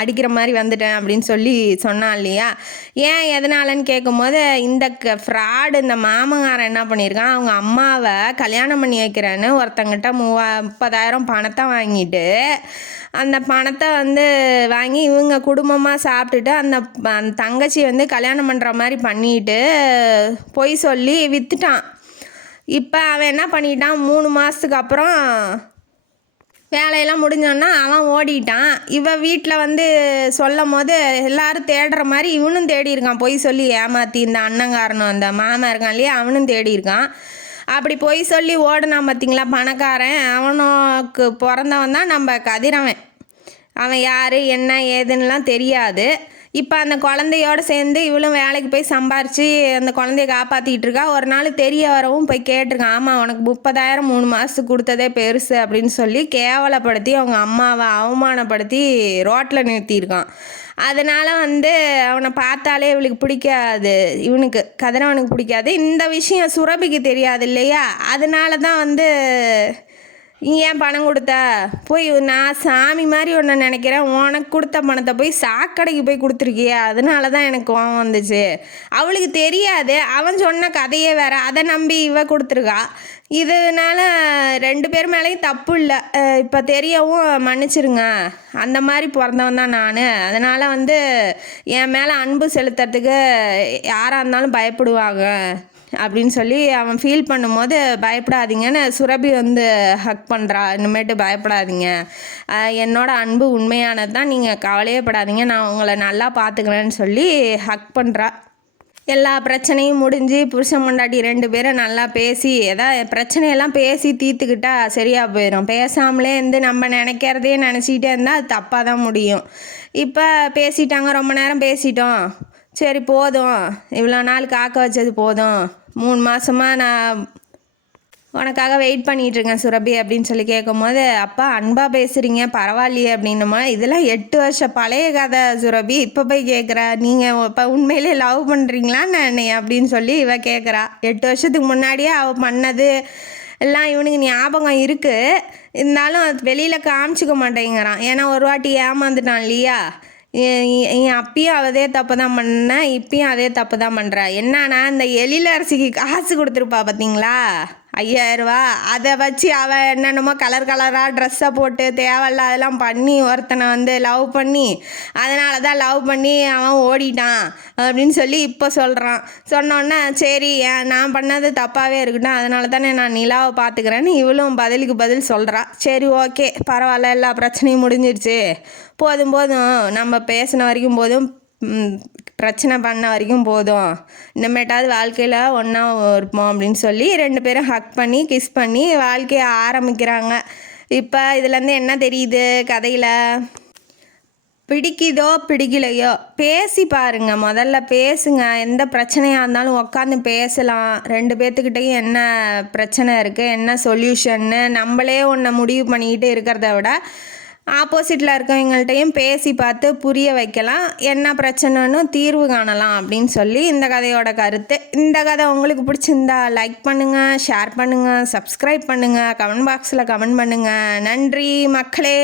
அடிக்கிற மாதிரி வந்துட்டேன் அப்படின்னு சொல்லி சொன்னான் இல்லையா. ஏன் எதனாலன்னு கேட்கும்போது இந்த ஃப்ராடு இந்த மாமங்காரன் என்ன பண்ணியிருக்கான், அவங்க அம்மாவை கல்யாணம் பண்ணி வைக்கிறேன்னு ஒருத்தங்கிட்ட 30,000 பணத்தை வாங்கிட்டு அந்த பணத்தை வாங்கி இவங்க குடும்பமாக சாப்பிட்டுட்டு அந்த தங்கச்சி கல்யாணம் பண்ணுற மாதிரி பண்ணிட்டு பொய் சொல்லி விற்றுட்டான். இப்போ அவன் என்ன பண்ணிட்டான், 3 மாதத்துக்கு அப்புறம் வேலையெல்லாம் முடிஞ்சோன்னா அவன் ஓடிட்டான். வீட்டில் சொல்லும் போது எல்லோரும் தேடுற மாதிரி இவனும் தேடி இருக்கான். பொய் சொல்லி ஏமாற்றி இந்த அண்ணங்காரனும் அந்த மாமா இருக்கான் இல்லையா, அவனும் தேடி இருக்கான். அப்படி பொய் சொல்லி ஓடுனான் பார்த்திங்களா பணக்காரன். அவனுக்கு பிறந்தவன் தான் நம்ம கதிரவன். அவன் யார் என்ன ஏதுன்னெலாம் தெரியாது. இப்போ அந்த குழந்தையோடு சேர்ந்து இவளும் வேலைக்கு போய் சம்பாரித்து அந்த குழந்தைய காப்பாற்றிக்கிட்டு இருக்கா. ஒரு நாள் தெரிய வரவும் போய் கேட்டிருக்கான், ஆமாம் உனக்கு 30,000 3 மாதத்துக்கு கொடுத்ததே பெருசு அப்படின்னு சொல்லி கேவலப்படுத்தி அவங்க அம்மாவை அவமானப்படுத்தி ரோட்டில் நிறுத்தியிருக்கான். அதனால் அவனை பார்த்தாலே இவளுக்கு பிடிக்காது, இவனுக்கு கதிரவனுக்கு பிடிக்காது. இந்த விஷயம் சுரபிக்கு தெரியாது இல்லையா, அதனால தான் நீ ஏன் பணம் கொடுத்த, போய் நான் சாமி மாதிரி ஒன்று நினைக்கிறேன், உனக்கு கொடுத்த பணத்தை போய் சாக்கடைக்கு போய் கொடுத்துருக்கிய, அதனால தான் எனக்கு கோவம் வந்துச்சு. அவளுக்கு தெரியாது, அவன் சொன்ன கதையே வேறு, அதை நம்பி கொடுத்துருக்கா. இதனால 2 பேர் மேலேயும் தப்பு இல்லை. இப்போ தெரியவும் மன்னிச்சிருங்க, அந்த மாதிரி பிறந்தவன் தான் நான். அதனால் என் மேலே அன்பு செலுத்துறதுக்கு யாராக இருந்தாலும் பயப்படுவாங்க அப்படின்னு சொல்லி அவன் ஃபீல் பண்ணும்போது பயப்படாதீங்கன்னு சுரபி ஹக் பண்ணுறா. இனிமேட்டு பயப்படாதீங்க, என்னோட அன்பு உண்மையானது தான், நீங்கள் கவலையே படாதீங்க, நான் உங்களை நல்லா பார்த்துக்கிறேன்னு சொல்லி ஹக் பண்ணுறா. எல்லா பிரச்சனையும் முடிஞ்சு புருஷன் பொண்டாட்டி 2 பேரும் நல்லா பேசி பிரச்சனையெல்லாம் பேசி தீர்த்துக்கிட்டா சரியாக போயிடும். பேசாமலே நம்ம நினைக்கிறதையே நினச்சிக்கிட்டே இருந்தால் அது தப்பாக தான் முடியும். இப்போ பேசிட்டாங்க, ரொம்ப நேரம் பேசிட்டோம், சரி போதும், இவ்வளோ நாள் காக்க வச்சது போதும், 3 மாதமாக நான் உனக்காக வெயிட் பண்ணிகிட்ருக்கேன் சுரபி அப்படின்னு சொல்லி கேட்கும்போது, அப்பா அன்பாக பேசுகிறீங்க பரவாயில்லையே அப்படின்னுமா. இதெல்லாம் 8 வருஷம் பழைய கதை சுரபி, இப்போ போய் கேட்குறா, நீங்கள் இப்போ உண்மையிலே லவ் பண்ணுறீங்களான்னு என்னை அப்படின்னு சொல்லி கேட்குறா. 8 வருஷத்துக்கு முன்னாடியே அவள் பண்ணது எல்லாம் இவனுக்கு ஞாபகம் இருக்குது, இருந்தாலும் அது வெளியில் காமிச்சிக்க மாட்டேங்கிறான். ஏன்னா ஒரு வாட்டி ஏமாந்துட்டான் இல்லையா. அப்பயும் அதே தப்பு தான் பண்ணேன், இப்பயும் அதே தப்பு தான் பண்ணுறா. என்னன்னா இந்த எழிலரசிக்கு காசு கொடுத்துருப்பா பார்த்தீங்களா, ரூ. 5000 அதை வச்சு அவன் என்னென்னமோ கலர் கலராக ட்ரெஸ்ஸை போட்டு தேவையில்லாதெல்லாம் பண்ணி ஒருத்தனை வந்து லவ் பண்ணி அதனால தான் லவ் பண்ணி அவன் ஓடிட்டான் அப்படின்னு சொல்லி இப்போ சொல்கிறான். சொன்னோன்னே சரி நான் பண்ணது தப்பாகவே இருக்கட்டும், அதனால தானே நான் நிலாவை பார்த்துக்கிறேன்னு இவளும் பதிலுக்கு பதில் சொல்கிறா. சரி ஓகே பரவாயில்ல, எல்லா பிரச்சனையும் முடிஞ்சிடுச்சு, போதும் போதும் நம்ம பேசின வரைக்கும் போதும், பிரச்சனை பண்ண வரைக்கும் போதும், இனிமேட்டாவது வாழ்க்கையில் ஒன்றா இருப்போம் அப்படின்னு சொல்லி 2 பேரும் ஹக் பண்ணி கிஸ் பண்ணி வாழ்க்கையை ஆரம்பிக்கிறாங்க. இப்போ இதுலேருந்து என்ன தெரியுது கதையில்? பிடிக்குதோ பிடிக்கலையோ பேசி பாருங்க, முதல்ல பேசுங்க. எந்த பிரச்சனையாக இருந்தாலும் உட்காந்து பேசலாம். 2 பேர்த்துக்கிட்டையும் என்ன பிரச்சனை இருக்குது, என்ன சொல்யூஷன்னு நம்மளே ஒன்றை முடிவு பண்ணிக்கிட்டு இருக்கிறத விட ஆப்போசிட்டில் இருக்கவங்கள்ட்டையும் பேசி பார்த்து புரிய வைக்கலாம், என்ன பிரச்சனைன்னு தீர்வு காணலாம் அப்படின்னு சொல்லி இந்த கதையோட கருத்து. இந்த கதை உங்களுக்கு பிடிச்சிருந்தா லைக் பண்ணுங்கள், ஷேர் பண்ணுங்கள், சப்ஸ்கிரைப் பண்ணுங்கள், கமெண்ட் பாக்ஸில் கமெண்ட் பண்ணுங்கள். நன்றி மக்களே.